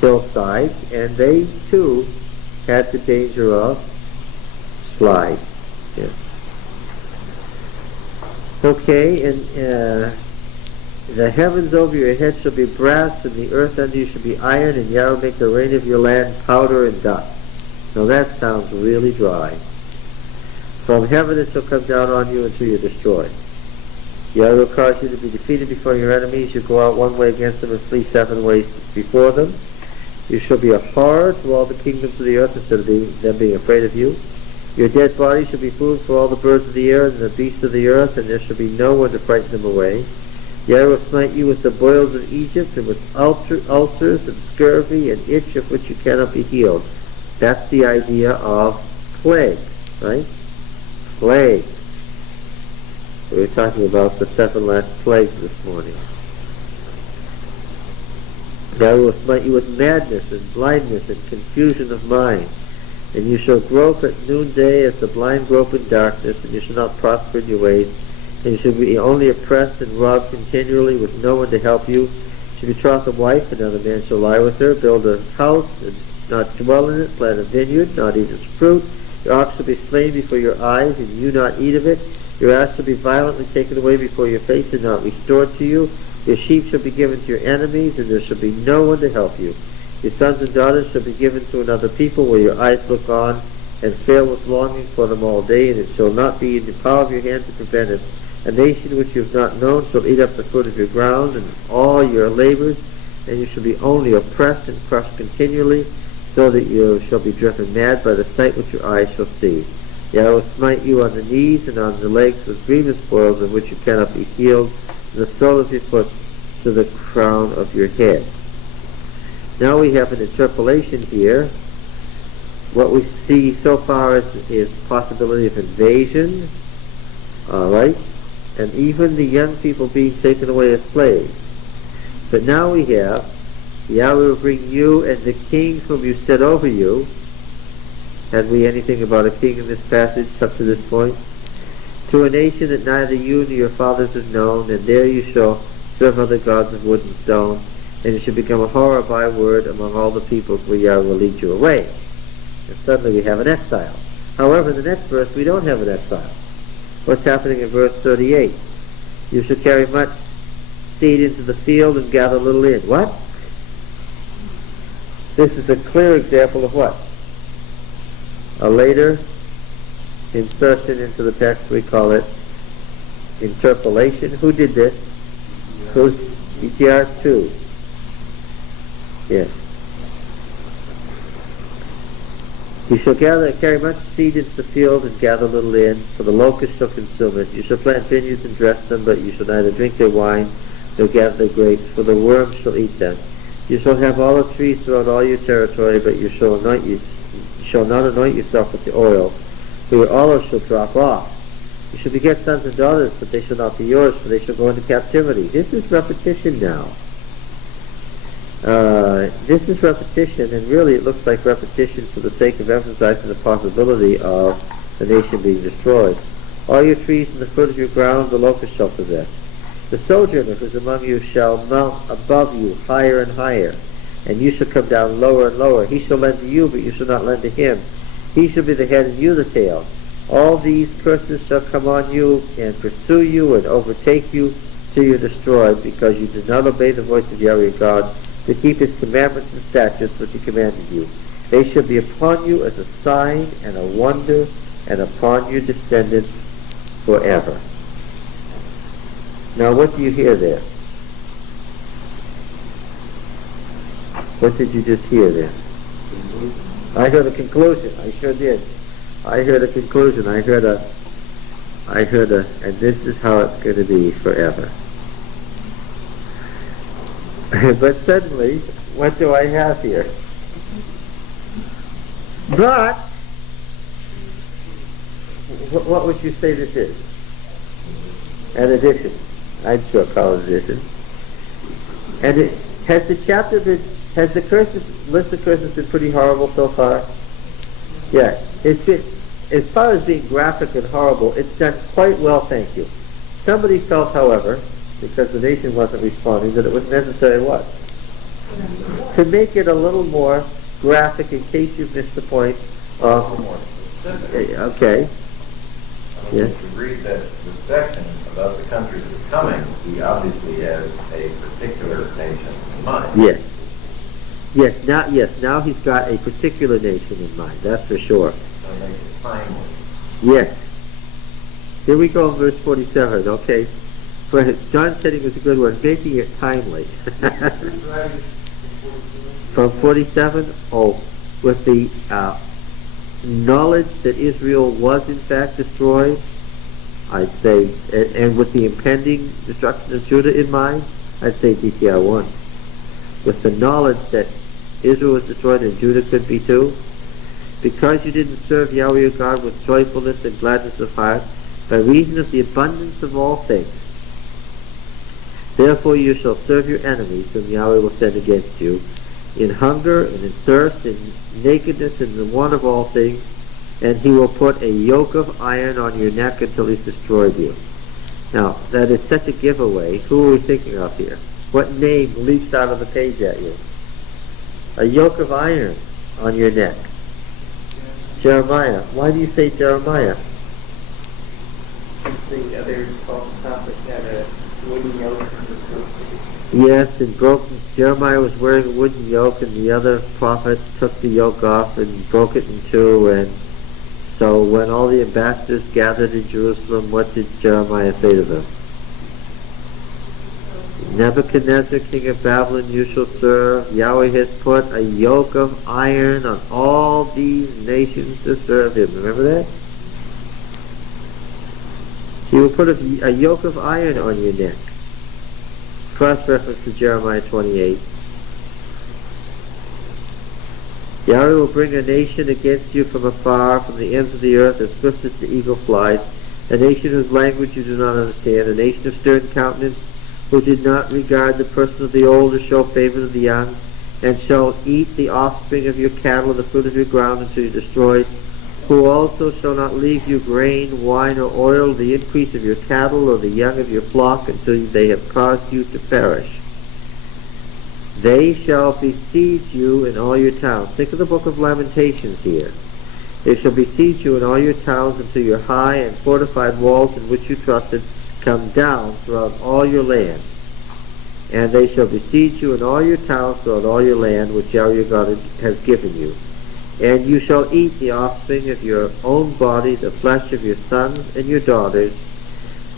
hillsides, and they too had the danger of slide. Yeah. Okay, and the heavens over your head shall be brass, and the earth under you shall be iron, and Yahweh will make the rain of your land powder and dust. Now that sounds really dry. From heaven it shall come down on you until you're destroyed. Yahweh will cause you to be defeated before your enemies. You go out one way against them and flee 7 ways before them. You shall be a horror to all the kingdoms of the earth instead of them being afraid of you. Your dead body shall be food for all the birds of the air and the beasts of the earth, and there shall be no one to frighten them away. Yahweh will smite you with the boils of Egypt, and with ulcers and scurvy and itch of which you cannot be healed. That's the idea of plague, right? Plague. We were talking about the 7 last plagues this morning. Yahweh will smite you with madness and blindness and confusion of mind. And you shall grope at noonday as the blind grope in darkness, and you shall not prosper in your ways. And you shall be only oppressed and robbed continually with no one to help you. You shall betroth a wife, another man shall lie with her. Build a house, and not dwell in it. Plant a vineyard, not eat its fruit. Your ox shall be slain before your eyes, and you not eat of it. Your ass shall be violently taken away before your face, and not restored to you. Your sheep shall be given to your enemies, and there shall be no one to help you. Your sons and daughters shall be given to another people, where your eyes look on, and fail with longing for them all day, and it shall not be in the power of your hand to prevent it. A nation which you have not known shall eat up the fruit of your ground and all your labors, and you shall be only oppressed and crushed continually, so that you shall be driven mad by the sight which your eyes shall see. Yahweh will smite you on the knees and on the legs with grievous boils of which you cannot be healed, from the sole of your foot to the crown of your head. Now we have an interpolation here. What we see so far is possibility of invasion, all right, and even the young people being taken away as slaves. But now we have, Yahweh will bring you and the kings whom you set over you. Had we anything about a king in this passage up to this point? To a nation that neither you nor your fathers have known, and there you shall serve other gods of wood and stone, and you shall become a horror by word among all the peoples where Yahweh will lead you away. And suddenly we have an exile. However, in the next verse we don't have an exile. What's happening in verse 38? You shall carry much seed into the field and gather little in. What? This is a clear example of what? A later insertion into the text, we call it interpolation. Who did this? Who's ETR 2? Yes. You shall carry much seed into the field and gather little in, for the locust shall consume it. You shall plant vineyards and dress them, but you shall neither drink their wine nor gather their grapes, for the worms shall eat them. You shall have olive trees throughout all your territory, but you shall not anoint yourself with the oil, for your olives shall drop off. You shall beget sons and daughters, but they shall not be yours, for they shall go into captivity. This is repetition now. This is repetition, and really it looks like repetition for the sake of emphasizing the possibility of the nation being destroyed. All your trees in the fruit of your ground the locust shall possess. The sojourner who is among you shall mount above you higher and higher, and you shall come down lower and lower. He shall lend to you, but you shall not lend to him. He shall be the head and you the tail. All these curses shall come on you and pursue you and overtake you till you are destroyed, because you did not obey the voice of Yahweh your God to keep his commandments and statutes which he commanded you. They shall be upon you as a sign and a wonder, and upon your descendants forever. Now what do you hear there? What did you just hear there? I heard a conclusion. I sure did. I heard a conclusion. I heard a, and this is how it's going to be forever. But suddenly, what do I have here? But, what would you say this is? An addition. I'd sure call it addition. And has the chapter been, has the list of curses been pretty horrible so far? Yeah. It's been, as far as being graphic and horrible, it's done quite well, thank you. Somebody felt, however, because the nation wasn't responding, that it was necessary what? To make it a little more graphic in case you've missed the point of... Okay. Yes. If you read that the section about the countries that are coming, he obviously has a particular nation in mind. Yes. Now he's got a particular nation in mind, that's for sure. So make it timely. Yes. Here we go in verse 47, okay. John said it was a good word, making it timely. From 47, with the knowledge that Israel was in fact destroyed, I'd say, and with the impending destruction of Judah in mind, I'd say DTR 1. With the knowledge that Israel was destroyed and Judah could be too, because you didn't serve Yahweh your God with joyfulness and gladness of heart, by reason of the abundance of all things. Therefore you shall serve your enemies, whom Yahweh will send against you, in hunger and in thirst, in nakedness and in want of all things, and he will put a yoke of iron on your neck until he's destroyed you. Now, that is such a giveaway. Who are we thinking of here? What name leaps out of the page at you? A yoke of iron on your neck. Jeremiah. Why do you say Jeremiah? Since the other false prophets had a wooden yoke and was Yes, and Jeremiah was wearing a wooden yoke, and the other prophets took the yoke off and broke it in two. And so when all the ambassadors gathered in Jerusalem, what did Jeremiah say to them? Nebuchadnezzar, king of Babylon, you shall serve. Yahweh has put a yoke of iron on all these nations to serve him. Remember that? He will put a yoke of iron on your neck. Cross reference to Jeremiah 28. Yahweh will bring a nation against you from afar, from the ends of the earth, as swift as the eagle flies, a nation whose language you do not understand, a nation of stern countenance, who did not regard the person of the old or show favor to the young, and shall eat the offspring of your cattle and the fruit of your ground until you destroy, who also shall not leave you grain, wine, or oil, the increase of your cattle, or the young of your flock, until they have caused you to perish. They shall besiege you in all your towns. Think of the book of Lamentations here. They shall besiege you in all your towns until your high and fortified walls in which you trusted come down throughout all your land. And they shall besiege you in all your towns throughout all your land, which Yahweh your God has given you. And you shall eat the offspring of your own body, the flesh of your sons and your daughters,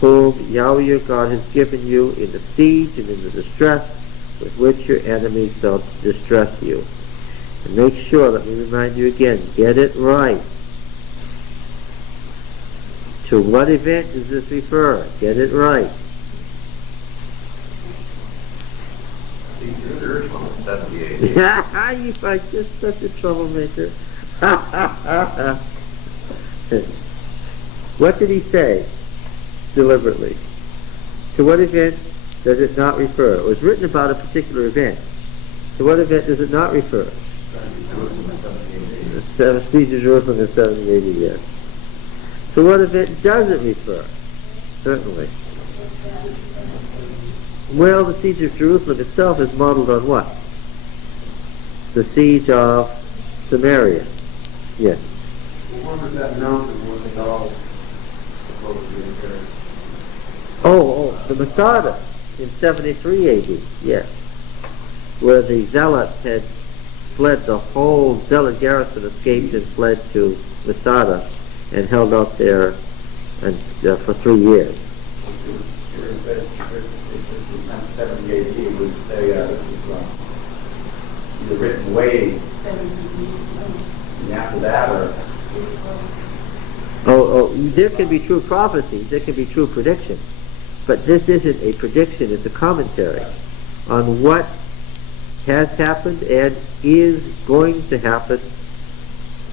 whom Yahweh your God has given you in the siege and in the distress with which your enemies shall distress you. And make sure, let me remind you again, get it right. To what event does this refer? Get it right. Jerusalem in 70 AD. You are just such a troublemaker. What did he say deliberately? To what event does it not refer? It was written about a particular event. To what event does it not refer? The siege of Jerusalem in 70 AD, yes. To what event does it refer? Certainly. Well, the siege of Jerusalem itself is modeled on what? The siege of Samaria. Yes. What was that mountain where they all supposed to be incurred? The Masada in 73 AD, yes. Where the zealots had fled, the whole zealot garrison escaped and fled to Masada and held out there for 3 years. 70 AD would say this was either written way after that or... There can be true prophecies, there can be true predictions, but this isn't a prediction, it's a commentary on what has happened and is going to happen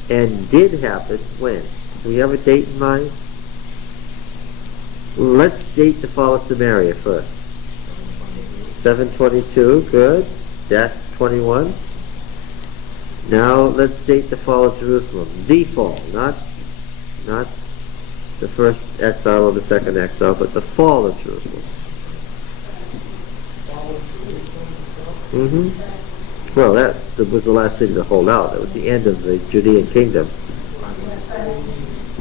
and did happen when. Do we have a date in mind? Let's date the fall of Samaria first. 722, good. That's 21. Now let's date the fall of Jerusalem. The fall, not the first exile or the second exile, but the fall of Jerusalem. Well, that was the last city to hold out. That was the end of the Judean kingdom.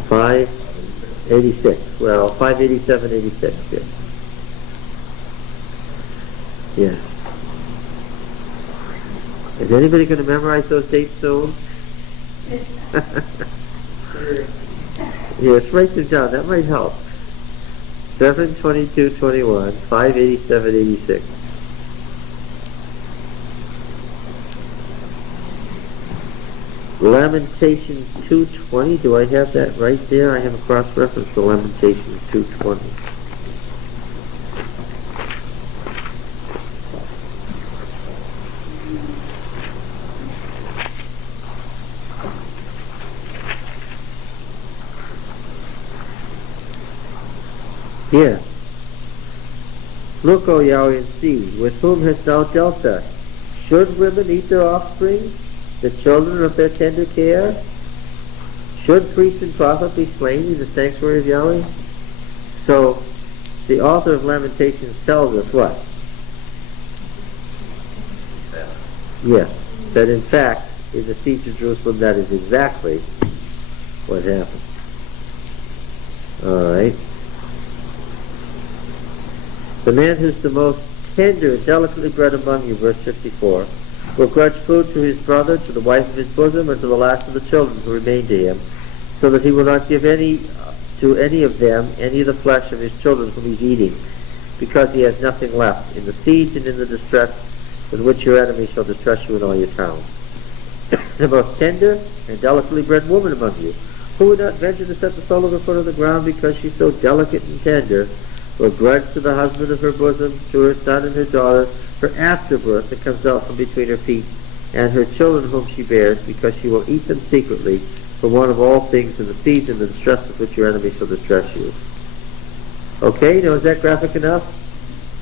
586. Well, 587, 86, yes. Yeah. Is anybody going to memorize those dates soon? Yes, write them down. That might help. 722-21, 587-86. Lamentations 2:20. Do I have that right there? I have a cross-reference to Lamentations 2:20. Here. Look, O Yahweh, and see, with whom hast thou dealt us? Should women eat their offspring, the children of their tender care? Should priest and prophet be slain in the sanctuary of Yahweh? So, the author of Lamentations tells us what? Yes, that in fact, in the siege of Jerusalem, that is exactly what happened. All right. The man who's the most tender and delicately bred among you, verse 54, will grudge food to his brother, to the wife of his bosom, and to the last of the children who remain to him, so that he will not give to any of them any of the flesh of his children whom he's eating, because he has nothing left in the siege and in the distress with which your enemies shall distress you in all your towns. The most tender and delicately bred woman among you, who would not venture to set the sole of her foot on the ground because she's so delicate and tender, will grudge to the husband of her bosom, to her son and her daughter, her afterbirth that comes out from between her feet, and her children whom she bears, because she will eat them secretly for one of all things in the siege and the distress with which your enemies shall distress you. Okay, now is that graphic enough?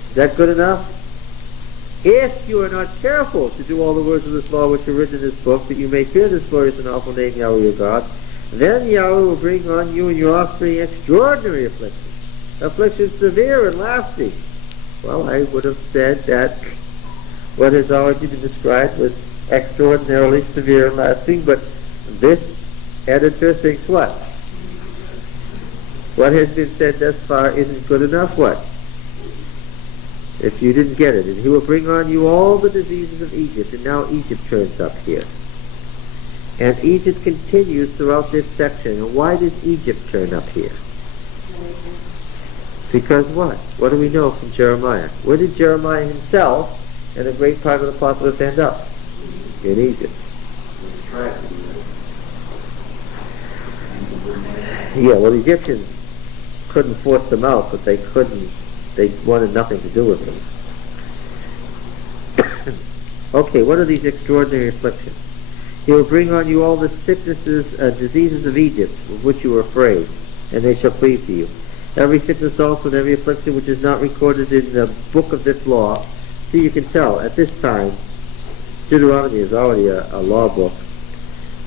Is that good enough? If you are not careful to do all the words of this law which are written in this book, that you may fear this glorious and awful name, Yahweh your God, then Yahweh will bring on you and your offspring extraordinary afflictions severe and lasting. Well, I would have said that what has already been described was extraordinarily severe and lasting, but this editor thinks what? What has been said thus far isn't good enough, what? If you didn't get it. And he will bring on you all the diseases of Egypt, and now Egypt turns up here. And Egypt continues throughout this section. And why does Egypt turn up here? Because what? What do we know from Jeremiah? Where did Jeremiah himself and a great part of the populace end up? In Egypt. tried to do that. Yeah, well, the Egyptians couldn't force them out, but they wanted nothing to do with them. Okay, what are these extraordinary afflictions? He will bring on you all the sicknesses, diseases of Egypt, of which you were afraid, and they shall cleave to you. Every sickness also and every affliction which is not recorded in the book of this law. See, you can tell, at this time, Deuteronomy is already a law book.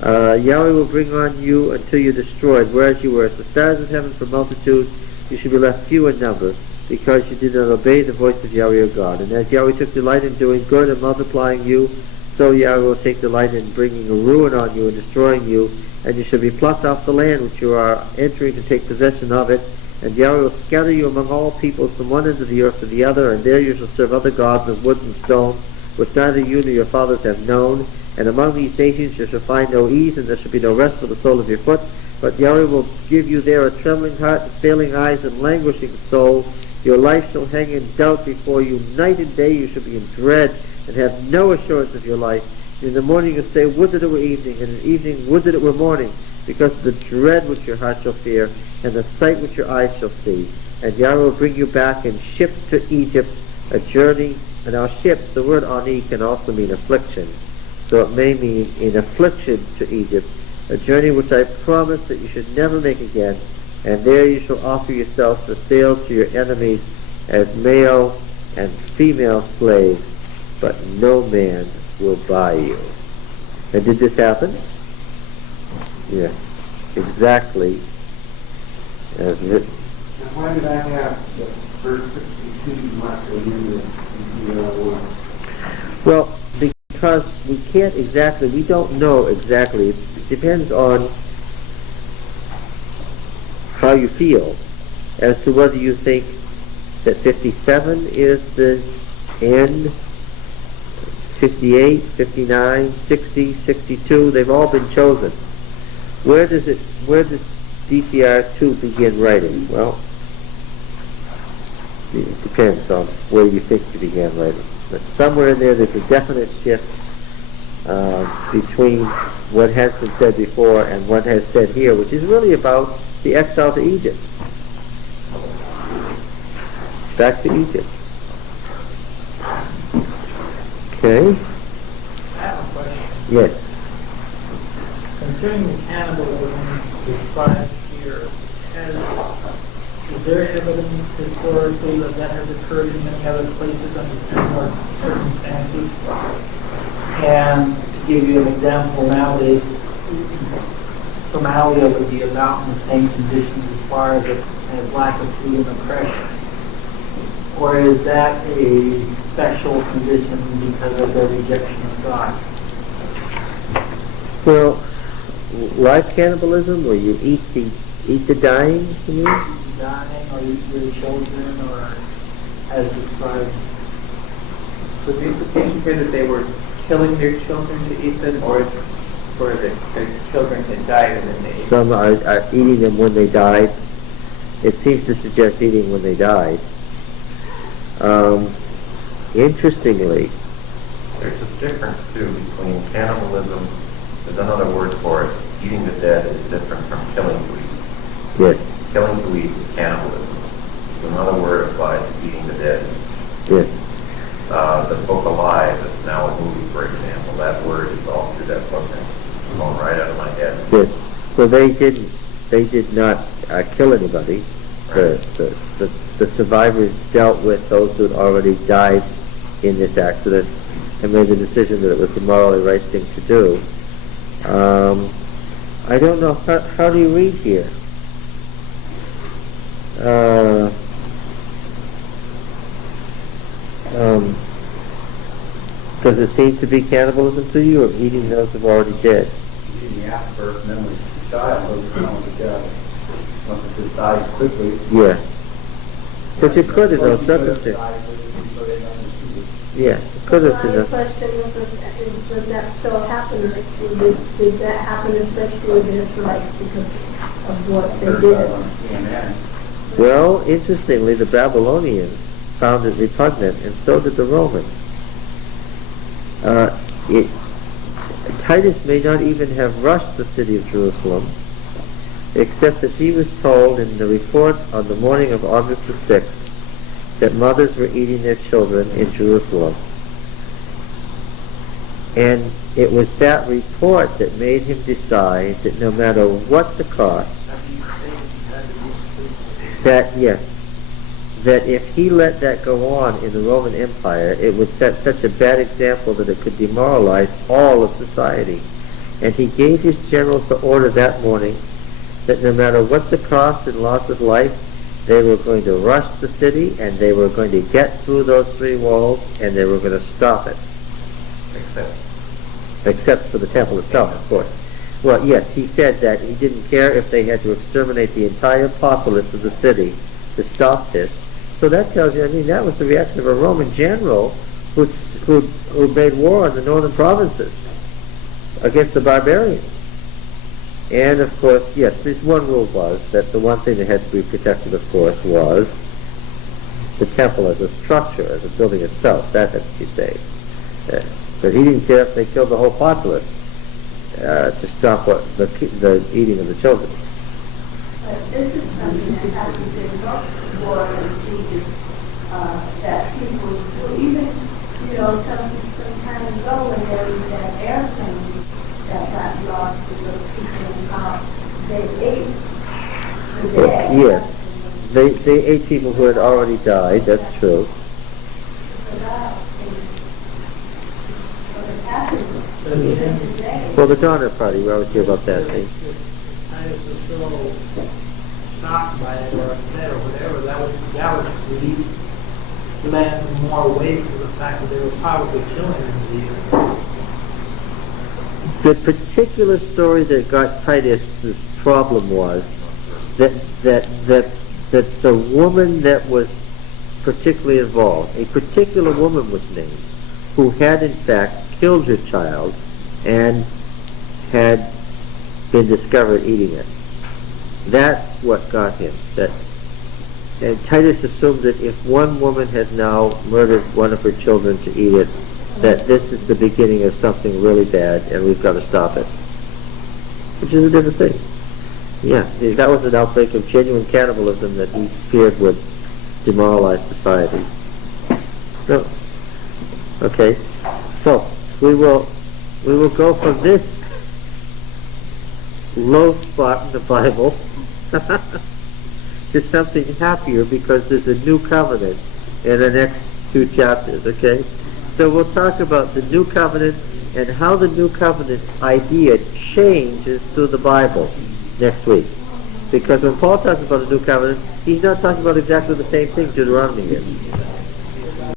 Yahweh will bring on you until you're destroyed, whereas you were as the stars of heaven for multitude, you should be left few in number, because you did not obey the voice of Yahweh your God. And as Yahweh took delight in doing good and multiplying you, so Yahweh will take delight in bringing a ruin on you and destroying you, and you shall be plucked off the land which you are entering to take possession of it. And Yahweh will scatter you among all peoples from one end of the earth to the other, and there you shall serve other gods of wood and stone, which neither you nor your fathers have known. And among these nations you shall find no ease, and there shall be no rest for the sole of your foot. But Yahweh will give you there a trembling heart, and failing eyes, and languishing soul. Your life shall hang in doubt before you. Night and day you shall be in dread, and have no assurance of your life. In the morning you say, would that it were evening, and in the evening, would that it were morning, because of the dread which your heart shall fear, and the sight which your eyes shall see. And Yahweh will bring you back in ships to Egypt, a journey. And our ships, the word ani can also mean affliction. So it may mean in affliction to Egypt, a journey which I promise that you should never make again. And there you shall offer yourselves to sale to your enemies as male and female slaves, but no man will buy you. And did this happen? Yes, exactly as written. Now, why did I have the first 62 marked in the one? Well, because we don't know exactly. It depends on how you feel as to whether you think that 57 is the end, 58, 59, 60, 62, they've all been chosen. Where does DCR 2 begin writing? Well, it depends on where you think you began writing. But somewhere in there's a definite shift between what has been said before and what has said here, which is really about the exile to Egypt. Back to Egypt. Okay? I have a question. Yes. Concerning the cannibalism described here, is there evidence historically that has occurred in many other places under similar circumstances? And to give you an example, nowadays, Somalia would be about in the same conditions as far as lack of food and oppression. Or is that a special condition because of their rejection of God? Well, live cannibalism, where you eat the dying, you mean? Dying, or eat your children, or as described. So the implication here that they were killing their children to eat them, or that their children had died and then they ate them? Some are eating them when they died. It seems to suggest eating when they died. Interestingly, There's a difference, too, between cannibalism, there's another word for it, eating the dead is different from killing to eat. yes, Killing to eat is cannibalism. So another word applies to eating the dead. yes, The book Alive is now a movie, for example. That word is all through that book. It's going right out of my head. yes. So they did not kill anybody. Right. The survivors dealt with those who had already died in this accident and made the decision that it was the morally right thing to do. I don't know, how do you read here? Does it seem to be cannibalism to you, or eating those who are already dead? Eating the apple first, and then we die, those around the dead. Once it just dies quickly. Yeah. But you could in those Or you could have circumstances. died before they understood it. Yeah, you could have My been. question was, does that still happen? Did that happen especially with the Israelites because of what they Heard did? that on CNN. Well, interestingly, the Babylonians found it repugnant, and so did the Romans. Titus may not even have rushed the city of Jerusalem, except that he was told in the report on the morning of August the 6th that mothers were eating their children in Jerusalem. And it was that report that made him decide that no matter what the cost, that if he let that go on in the Roman Empire, it would set such a bad example that it could demoralize all of society. And he gave his generals the order that morning that no matter what the cost and loss of life, they were going to rush the city and they were going to get through those 3 walls and they were going to stop it. Except for the temple itself, of course. Well, yes, he said that he didn't care if they had to exterminate the entire populace of the city to stop this. So that tells you, that was the reaction of a Roman general who made war on the northern provinces against the barbarians. And of course, yes, this one rule was that the one thing that had to be protected, of course, was the temple as a structure, as a building itself. That had to be saved. But he didn't care if they killed the whole populace to stop the eating of the children. But this is something that happens in most war and sieges, that people, even, some time ago when there was that airplane that got lost with those people in how they ate the dead. Yes, they ate people who had already died, that's true. Well, the Donner Party, we always hear about that thing. Titus was so shocked by it or upset or whatever, that would lend more weight to the fact that they were probably killing him. The particular story that got Titus's problem was that the woman that was particularly involved, a particular woman was named, who had in fact killed her child and had been discovered eating it. That's what got him. And Titus assumed that if one woman had now murdered one of her children to eat it, that this is the beginning of something really bad and we've got to stop it. Which is a different thing. Yeah, that was an outbreak of genuine cannibalism that he feared would demoralize society. So, okay. So, we will go from this low spot in the Bible to something happier because there's a new covenant in the next 2 chapters, okay? So we'll talk about the new covenant and how the new covenant idea changes through the Bible next week. Because when Paul talks about the new covenant, he's not talking about exactly the same thing Deuteronomy is.